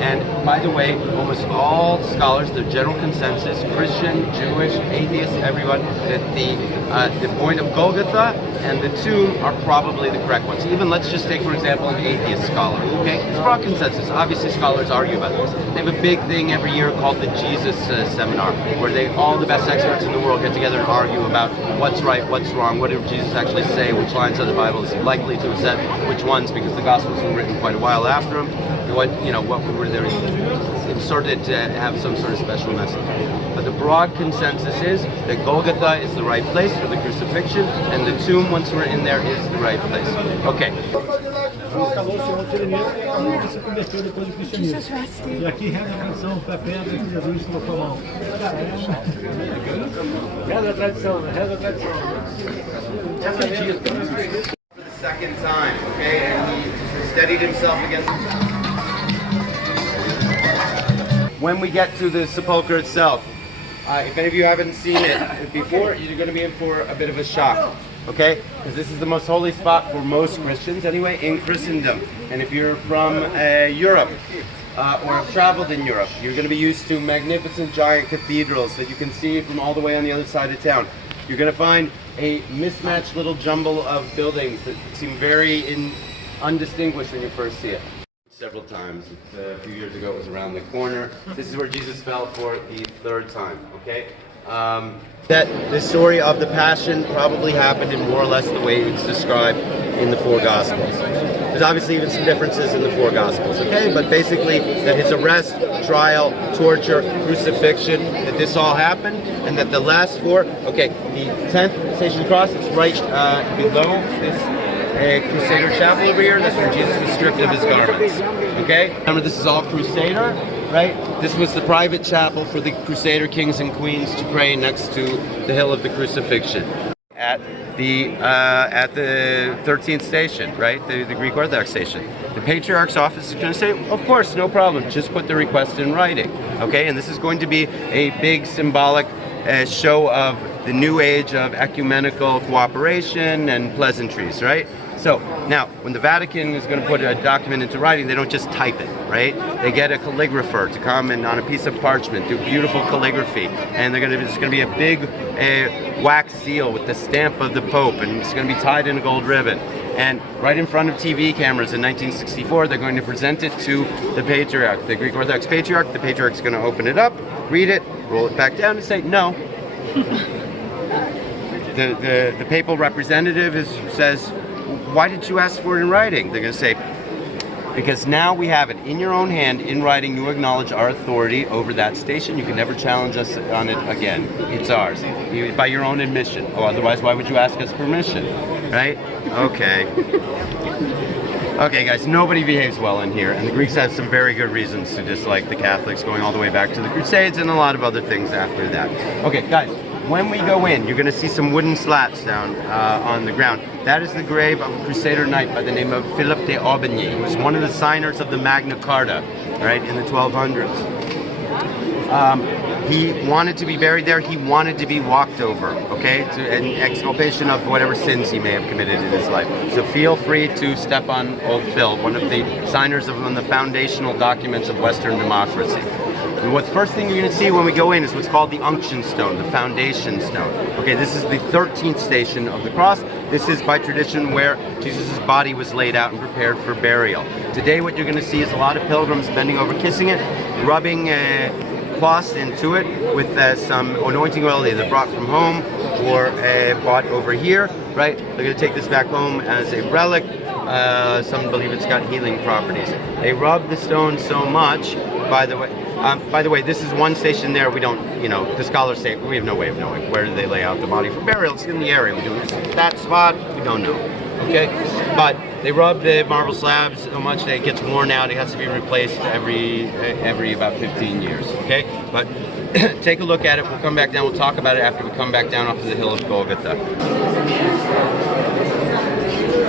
And by the way, almost all scholars, the general consensus, Christian, Jewish, atheist, everyone, that the point of Golgotha and the tomb are probably the correct ones. Even let's just take, for example, an atheist scholar. Okay, it's broad consensus. Obviously, scholars argue about this. They have a big thing every year called the Jesus Seminar, where all the best experts in the world get together and argue about what's right, what's wrong, what did Jesus actually say, which lines of the Bible is he likely to have said, which ones, because the Gospels were written quite a while after him. What were there inserted to have some sort of special message. But the broad consensus is that Golgotha is the right place for the crucifixion, and the tomb, once we're in there, is the right place. Okay. Jesus rested. E aqui reza a tradição, pé pedra que Jesus colocou a mão. Reza a tradição, reza a tradição. For the second time, okay, and he steadied himself against. When we get to the sepulchre itself, if any of you haven't seen it before, you're going to be in for a bit of a shock, okay? Because this is the most holy spot for most Christians, anyway, in Christendom. And if you're from Europe, or have traveled in Europe, you're going to be used to magnificent giant cathedrals that you can see from all the way on the other side of town. You're going to find a mismatched little jumble of buildings that seem very undistinguished when you first see it. Several times. A few years ago it was around the corner. This is where Jesus fell for the third time, okay? That the story of the Passion probably happened in more or less the way it's described in the four Gospels. There's obviously even some differences in the four Gospels, okay? But basically that his arrest, trial, torture, crucifixion, that this all happened, and that the last four, okay, the 10th Station of the Cross, it's right below this Crusader chapel over here. That's where Jesus was stripped of his garments. Okay? Remember, this is all Crusader, right? This was the private chapel for the Crusader kings and queens to pray next to the hill of the Crucifixion. At the 13th station, right? The Greek Orthodox station. The Patriarch's office is going to say, of course, no problem. Just put the request in writing. Okay? And this is going to be a big symbolic show of the new age of ecumenical cooperation and pleasantries, right? So now, when the Vatican is going to put a document into writing, they don't just type it, right? They get a calligrapher to come and on a piece of parchment do beautiful calligraphy, and there's going to be a big wax seal with the stamp of the Pope, and it's going to be tied in a gold ribbon. And right in front of TV cameras in 1964, they're going to present it to the Patriarch, the Greek Orthodox Patriarch. The Patriarch's going to open it up, read it, roll it back down, and say no. The papal representative says, why did you ask for it in writing? They're going to say, because now we have it in your own hand, in writing, you acknowledge our authority over that station. You can never challenge us on it again. It's ours, by your own admission. Oh, otherwise, why would you ask us permission? Right? Okay. Okay, guys, nobody behaves well in here, and the Greeks have some very good reasons to dislike the Catholics, going all the way back to the Crusades and a lot of other things after that. Okay, guys. When we go in, you're going to see some wooden slats down on the ground. That is the grave of a Crusader knight by the name of Philip de Aubigny, who was one of the signers of the Magna Carta, right, in the 1200s. He wanted to be buried there. He wanted to be walked over, okay, an exculpation of whatever sins he may have committed in his life. So feel free to step on old Phil, one of the signers of one of the foundational documents of Western democracy. And the first thing you're going to see when we go in is what's called the unction stone, the foundation stone. Okay, this is the 13th station of the cross. This is, by tradition, where Jesus' body was laid out and prepared for burial. Today what you're going to see is a lot of pilgrims bending over, kissing it, rubbing cloths into it with some anointing oil either brought from home or bought over here, right? They're going to take this back home as a relic. Some believe it's got healing properties. They rub the stone so much, by the way, this is one station there. We don't, the scholars say we have no way of knowing where do they lay out the body for burial. It's in the area. We do that spot. We don't know. Okay, but they rub the marble slabs so much that it gets worn out. It has to be replaced every about 15 years. Okay, but take a look at it. We'll come back down. We'll talk about it after we come back down off of the hill of Golgotha.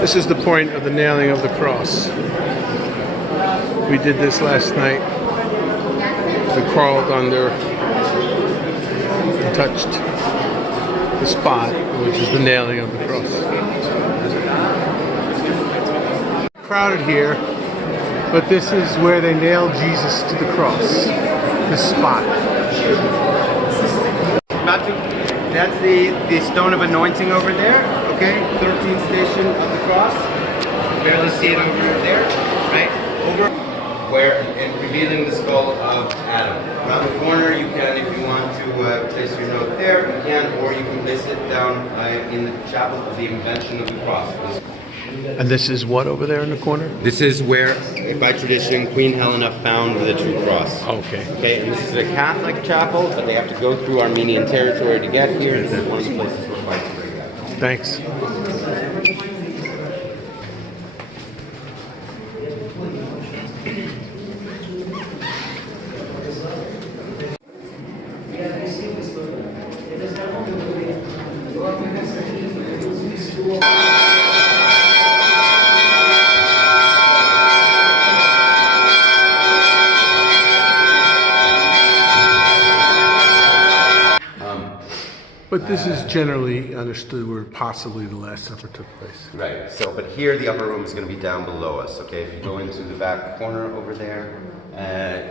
This is the point of the nailing of the cross. We did this last night. We crawled under and touched the spot, which is the nailing of the cross. Crowded here, but this is where they nailed Jesus to the cross. This spot. That's the stone of anointing over there. Okay, 13th station of the cross. Barely see it over there, right? Over where, and revealing the skull of Adam. Around the corner, you can, if you want to place your note there, you can, or you can place it down in the chapel of the invention of the cross. And this is what over there in the corner? This is where, by tradition, Queen Helena found the true cross. Okay. Okay, and this is a Catholic chapel, but they have to go through Armenian territory to get here. This is one of the places where whites bring that. Thanks. But this is generally understood where possibly the Last Supper took place. Right, so, but here the upper room is going to be down below us, okay? If you go into the back corner over there,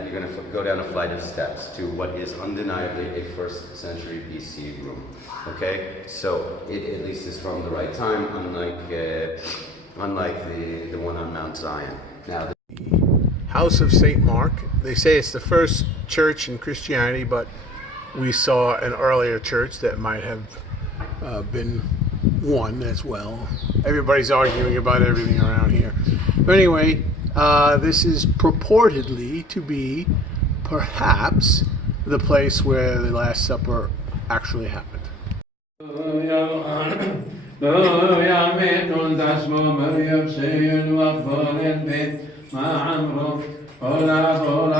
you're going to go down a flight of steps to what is undeniably a 1st century BC room, okay? So, it at least is from the right time, unlike the one on Mount Zion. Now, The House of St. Mark, they say it's the first church in Christianity, but we saw an earlier church that might have been one as well. Everybody's arguing about everything around here. But anyway, this is purportedly to be perhaps the place where the Last Supper actually happened. Hola, hola, hola,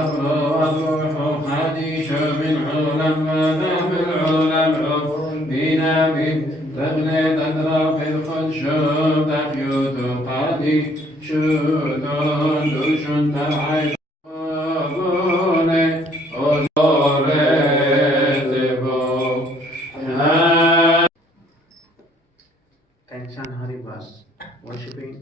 الروح حديث من علم ذهب العلم بنا من تغلي تدرى في الخشوب تحيوت قادي شدون دوشن ترعي Tension Hari was worshipping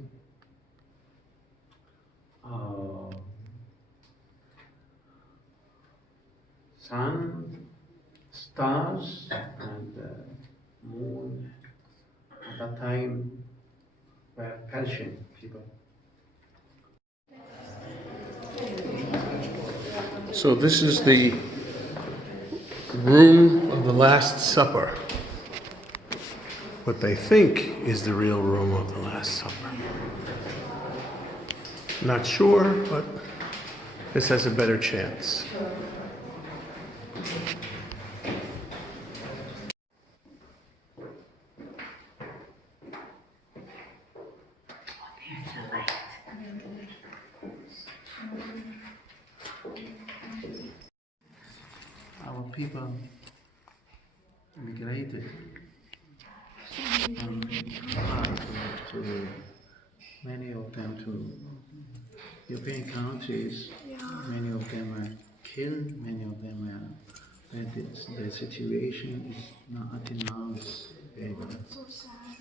sun, stars, and moon. At that time, were Persian people. So this is the room of the Last Supper. What they think is the real room of the Last Supper. Not sure, but this has a better chance. Our people migrated from to many of them to European countries. Many of them were killed. Many of them were. The situation is not until now is very bad. That's so sad.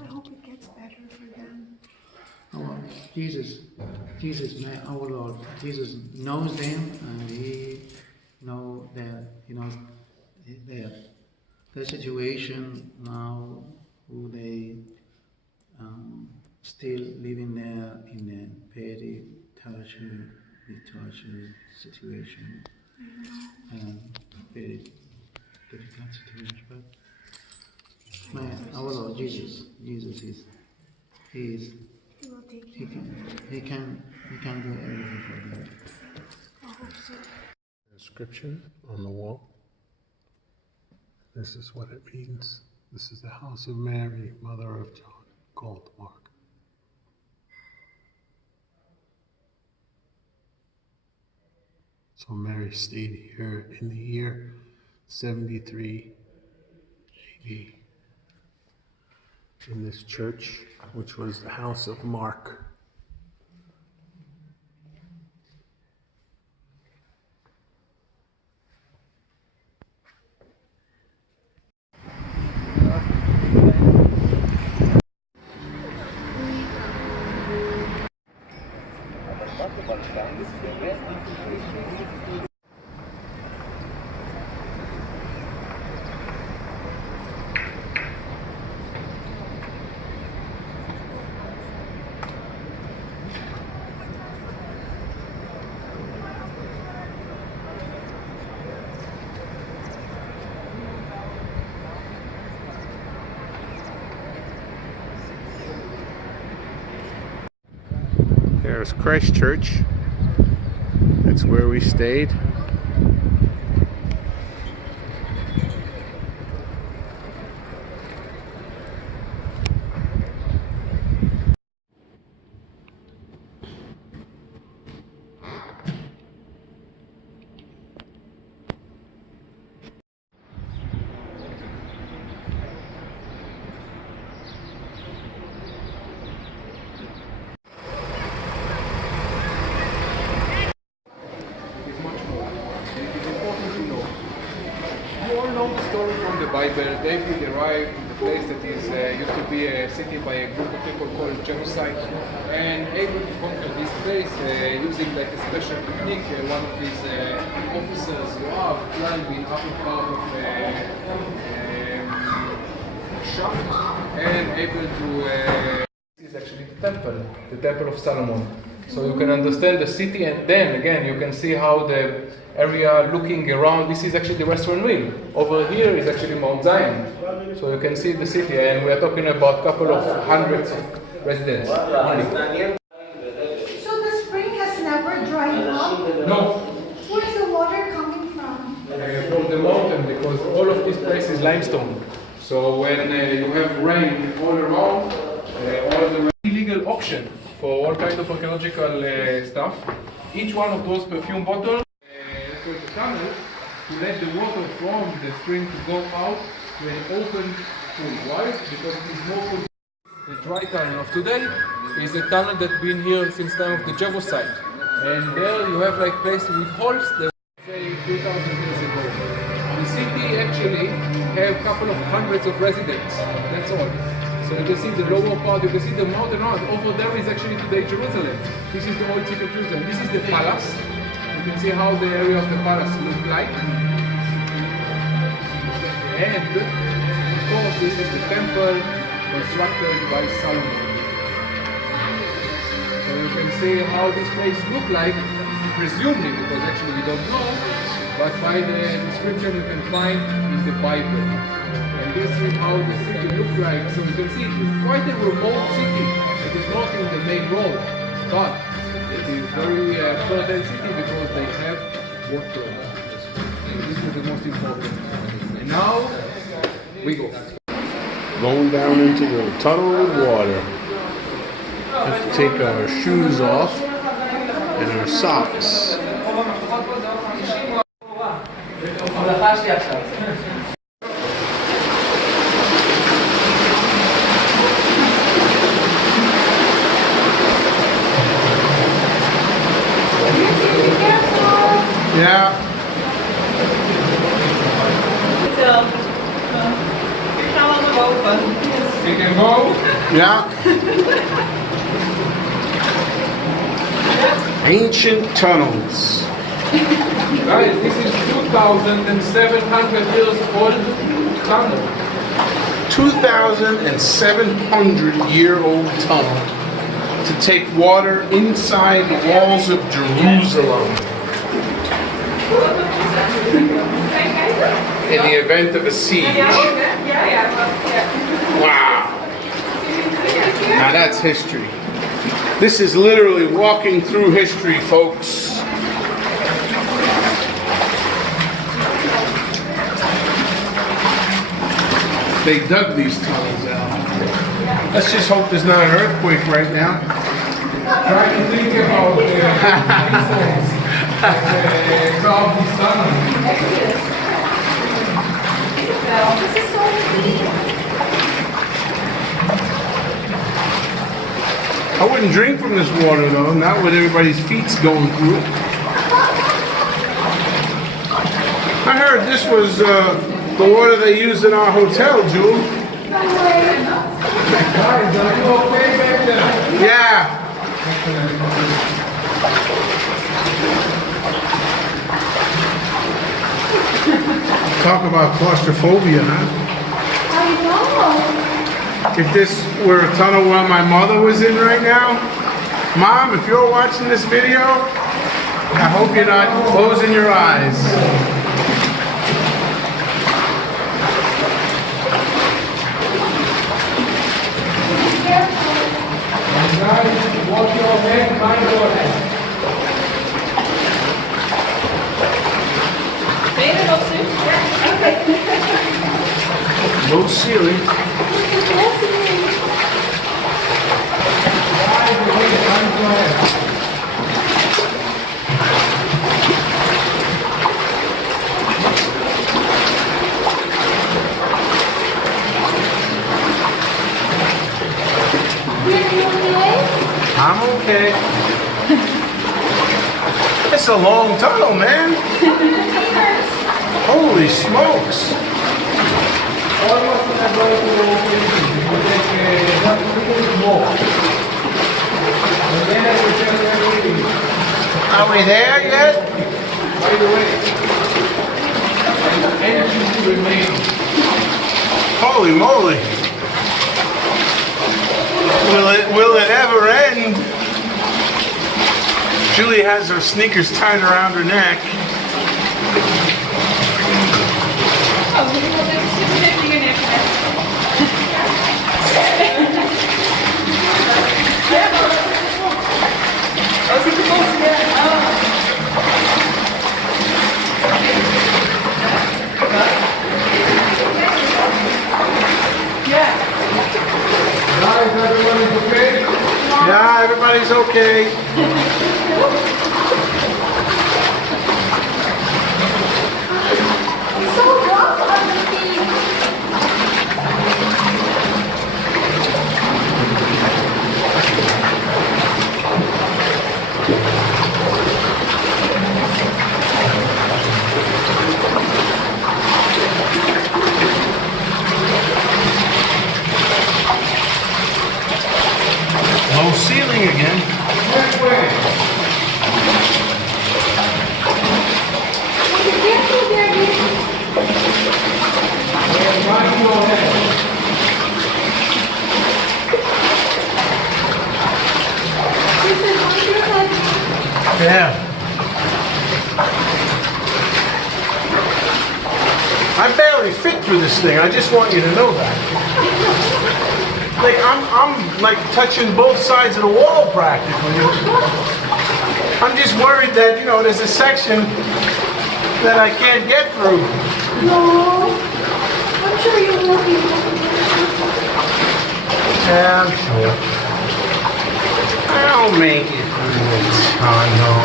I hope it gets better for them. Jesus, our Lord, Jesus knows them, and He knows their situation now, who they still living there in a very torture situation, and very difficult situation. But our Lord Jesus is He can do everything for them. I hope so. Inscription on the wall. This is what it means. This is the house of Mary, mother of John, called Mark. So Mary stayed here in the year 73 AD in this church, which was the house of Mark. There's Christ Church. That's where we stayed. You all know the story from the Bible. David arrived in the place that is used to be a city by a group of people called genocide, and able to conquer this place using like a special technique. One of his officers, Yoav, climbed the upper part of shaft and able to. This is actually the temple of Solomon. So you can understand the city, and then again you can see how the area looking around. This is actually the restaurant wheel. Over here is actually Mount Zion. So you can see the city, and we are talking about a couple of hundreds of residents. So the spring has never dried up? No. Where's the water coming from? From the mountain, because all of this place is limestone. So when you have rain all around, all the illegal auction for all kinds of archaeological stuff. Each one of those perfume bottles for the tunnel to let the water from the spring to go out to an open pool. Why? Because it is more cool. The dry tunnel of today is a tunnel that's been here since time of the Jebusite. And there you have like places with holes that say 2,000 years ago. The city actually have a couple of hundreds of residents. That's all. So you can see the lower part, you can see the mountain around. Over there is actually today Jerusalem. This is the Holy City of Jerusalem. This is the palace. You can see how the area of the palace looks like. And of course this is the temple constructed by Solomon. So you can see how this place looks like, presumably, because actually we don't know, but by the description you can find is the Bible. And this is how the city looks like. So you can see it's quite a remote city. It is not in the main road, but it is very fertile city because they have water. And this is the most important. And now we go. Going down into the tunnel of water. Have to take our shoes off and our socks. Yeah. You can go. Yeah. Ancient tunnels. Guys, this is 2,700 years old tunnel. 2,700-year-old tunnel to take water inside the walls of Jerusalem in the event of a siege. Wow. Now that's history. This is literally walking through history, folks. They dug these tunnels out. Let's just hope there's not an earthquake right now. Try to think about the reasons that carved this tunnel. I wouldn't drink from this water though, not with everybody's feet's going through. I heard this was the water they used in our hotel, Jewel. Guys, are you okay back there? Yeah. Talk about claustrophobia, huh? I know. If this were a tunnel where my mother was in right now, Mom, if you're watching this video, I hope you're not closing your eyes. Guys, watch your head, mind ceiling. I'm okay. It's a long tunnel, man. Holy smokes. Are we there yet? By the way, energy remains. Holy moly. Will it ever end? Julie has her sneakers tied around her neck. Oh, well, that's just making an effort. Guys, everyone is okay? Yeah, everybody's okay. It's so rough on the feet. Low ceiling again. Which way? Right, go ahead. Yeah. I barely fit through this thing. I just want you to know that. Like I'm like touching both sides of the wall practically. I'm just worried that, you know, there's a section that I can't get through. No, I'm sure you will be. Yeah, I'm sure. I'll make it through the tunnel.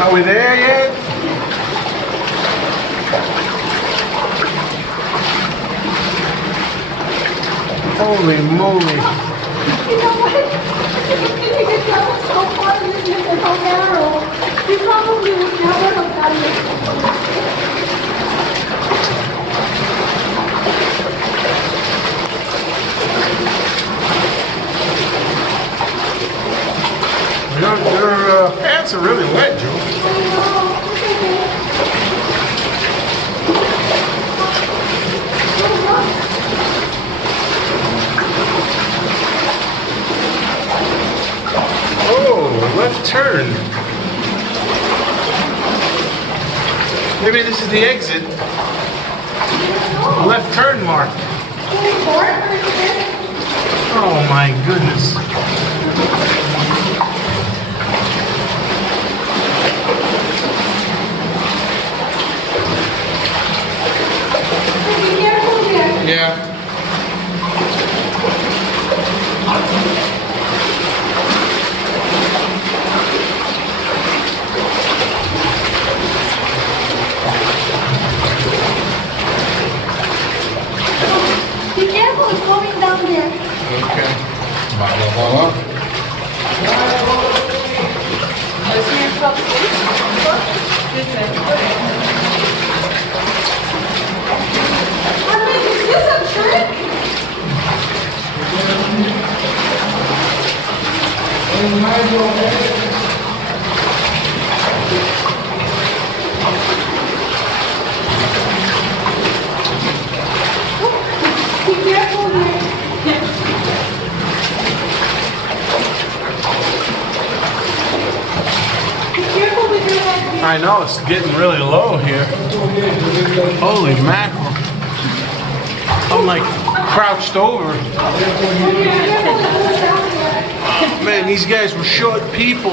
Are we there yet? Holy moly. You know what? If you could travel so far in this and so narrow, you probably would never have done it. Your pants are really wet, Joe. I know. So rough. Oh, left turn. Maybe this is the exit. Left turn mark. Oh my goodness. Yeah. Be careful, it's going down there. Okay. Voila. Is this a trick? Be careful there. Be careful with your head. I know, it's getting really low here. Holy mackerel. I'm like crouched over. Man, these guys were short people.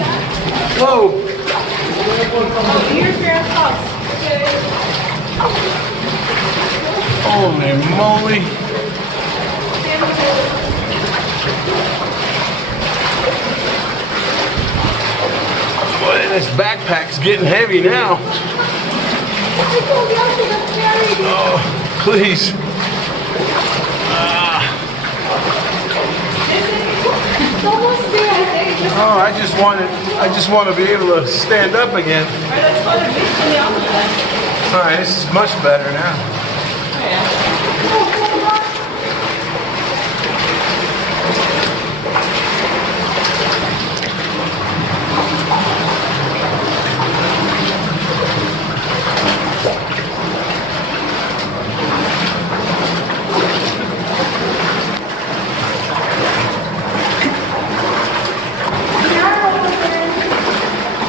Whoa. Here's your house. Holy moly. Boy, this backpack's getting heavy now. Oh, please. Oh, I just want to be able to stand up again. All right, this is much better now.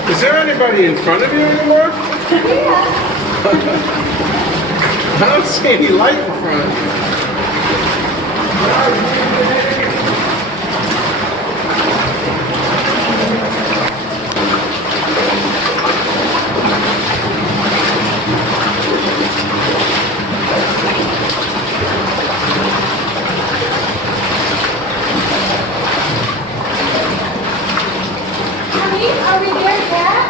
Is there anybody in front of you anymore? I don't see any light in front of you. Are we there yet?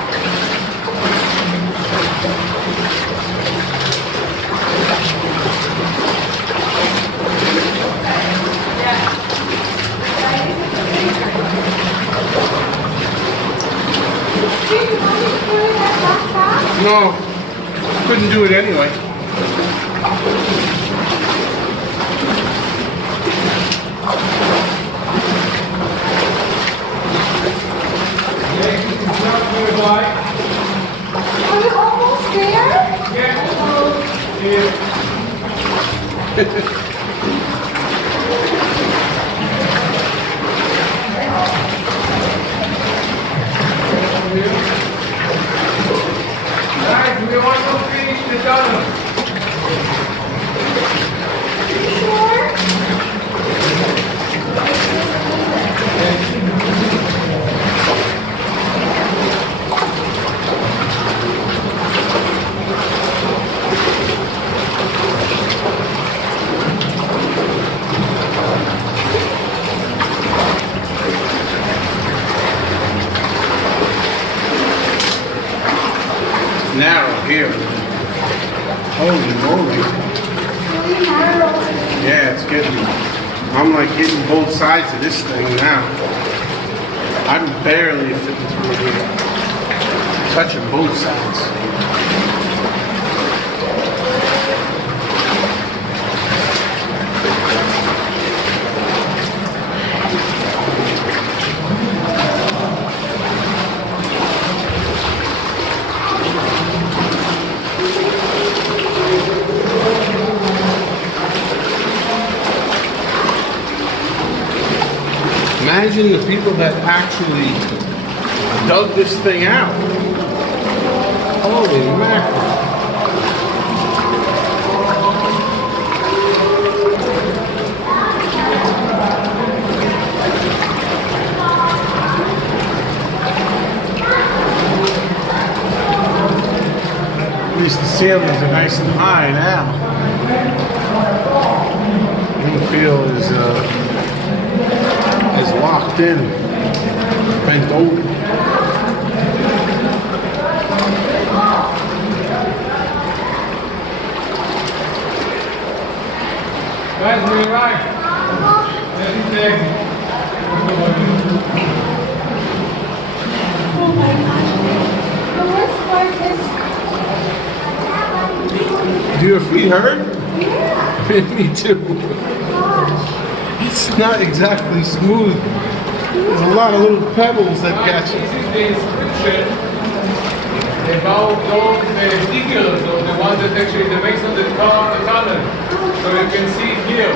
No, couldn't do it anyway. Are we almost there? Guys, we want to finish the tunnel. Narrow here. Holy moly. Yeah, it's getting, I'm like hitting both sides of this thing now. I'm barely fitting through here. Touching both sides. Imagine the people that actually dug this thing out. Holy mackerel. At least the ceilings are nice and high now. I don't feel as locked in, bent over. Guys, we arrived. That is the exit. Oh my gosh. The worst part is... Do your feet hurt? Yeah. Me too. It's not exactly smooth. There's a lot of little pebbles that catch This you. is the inscription about those diggers, or the ones that actually they makes on the top of the tunnel. So you can see it here.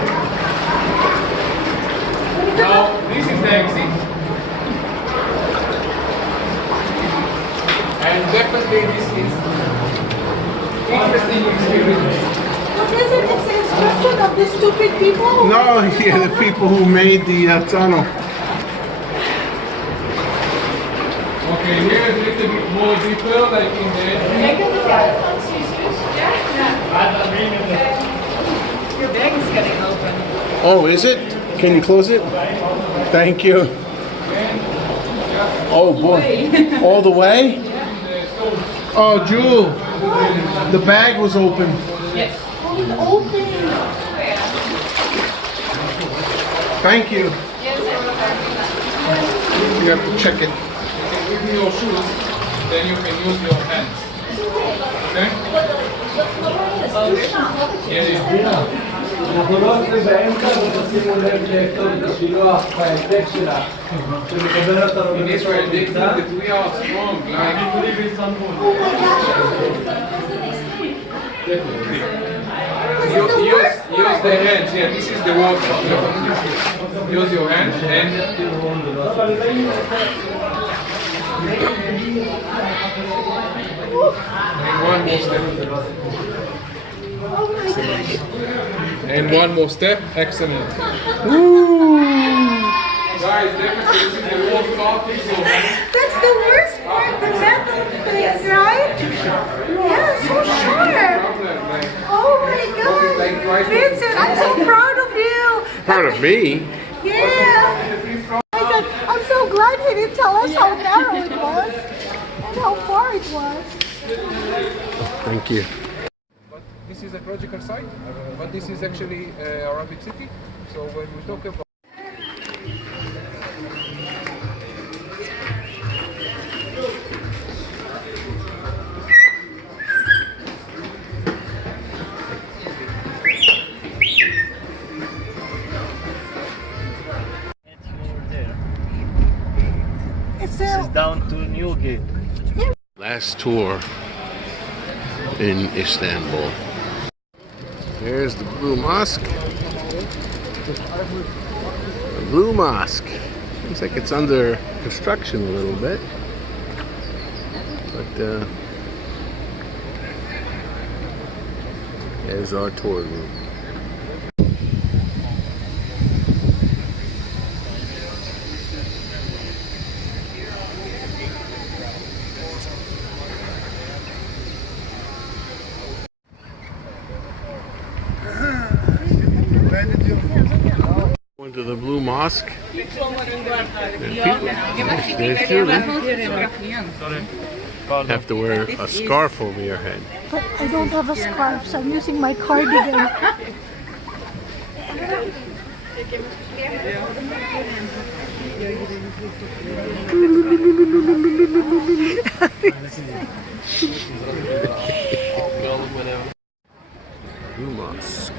Now, this is the exit. And definitely this is interesting experience. What is it? It's the instruction of the stupid people? No, yeah, the people who made the tunnel. Okay, here is a little bit more deeper, like in the Your bag is getting open. Oh, is it? Can you close it? Thank you. Oh boy. All the way? Oh, Jewel. The bag was open. Yes. Open. Thank you. You have to check it. Give me your shoes, then you can use your hands. Okay? In Israel, they think that we are strong, like... Use the hands, yeah, this is the water. Use your hand and one more step. And one more step, excellent. Guys, definitely this is the worst part. That's the worst part, the metal things, right? Yeah, so sharp. Oh my God. Vincent, I'm so proud of you. Proud of me? Yeah. I said, I'm so glad he didn't tell us how narrow it was and how far it was. Thank you. But this is a archaeological site, but this is actually Arabic city. So when we talk about Down to Newgate. Last tour in Istanbul. There's the Blue Mosque. The Blue Mosque. Looks like it's under construction a little bit. But there's our tour room. Going to the Blue Mosque. Have to wear a scarf over your head. But I don't have a scarf, so I'm using my cardigan. Blue Mosque.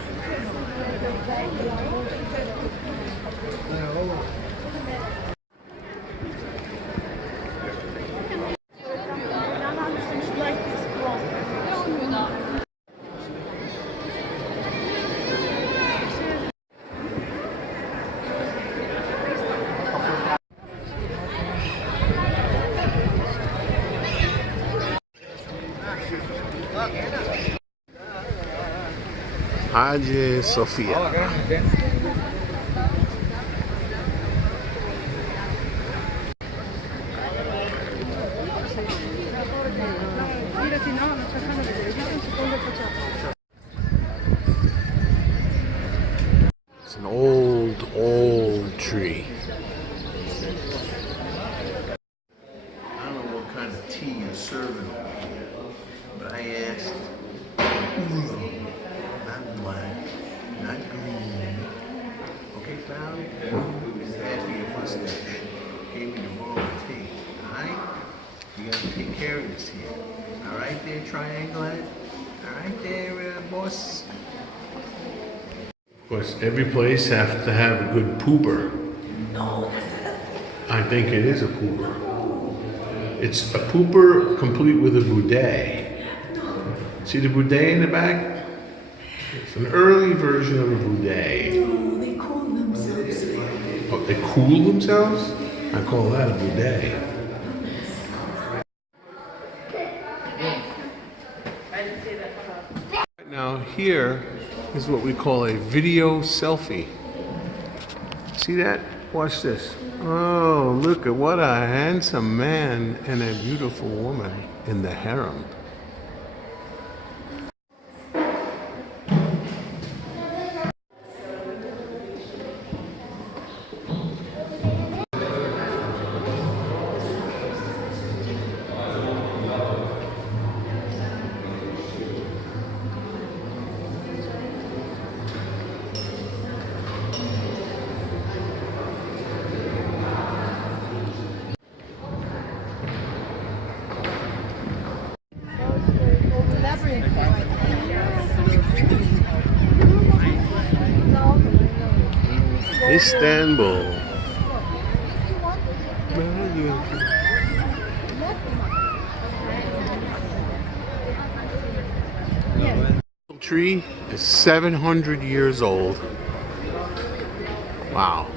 Hagia Sophia. It's an old tree. I don't know what kind of tea you're serving over here, but I asked oolong, not black, not green. Okay, pal? Asked me your mustache. Gave me the wrong tea. Alright? You gotta take care of this here. Alright there, triangle head? Alright there, boss? Of course, every place has to have a good pooper. No. I think it is a pooper. It's a pooper complete with a bidet. See the bidet in the back? It's an early version of a bidet. No, they cool themselves. Oh, they cool themselves? I call that a bidet. Now here is what we call a video selfie. See that? Watch this. Oh, look at what a handsome man and a beautiful woman in the harem. Istanbul. The tree is 700 years old. Wow.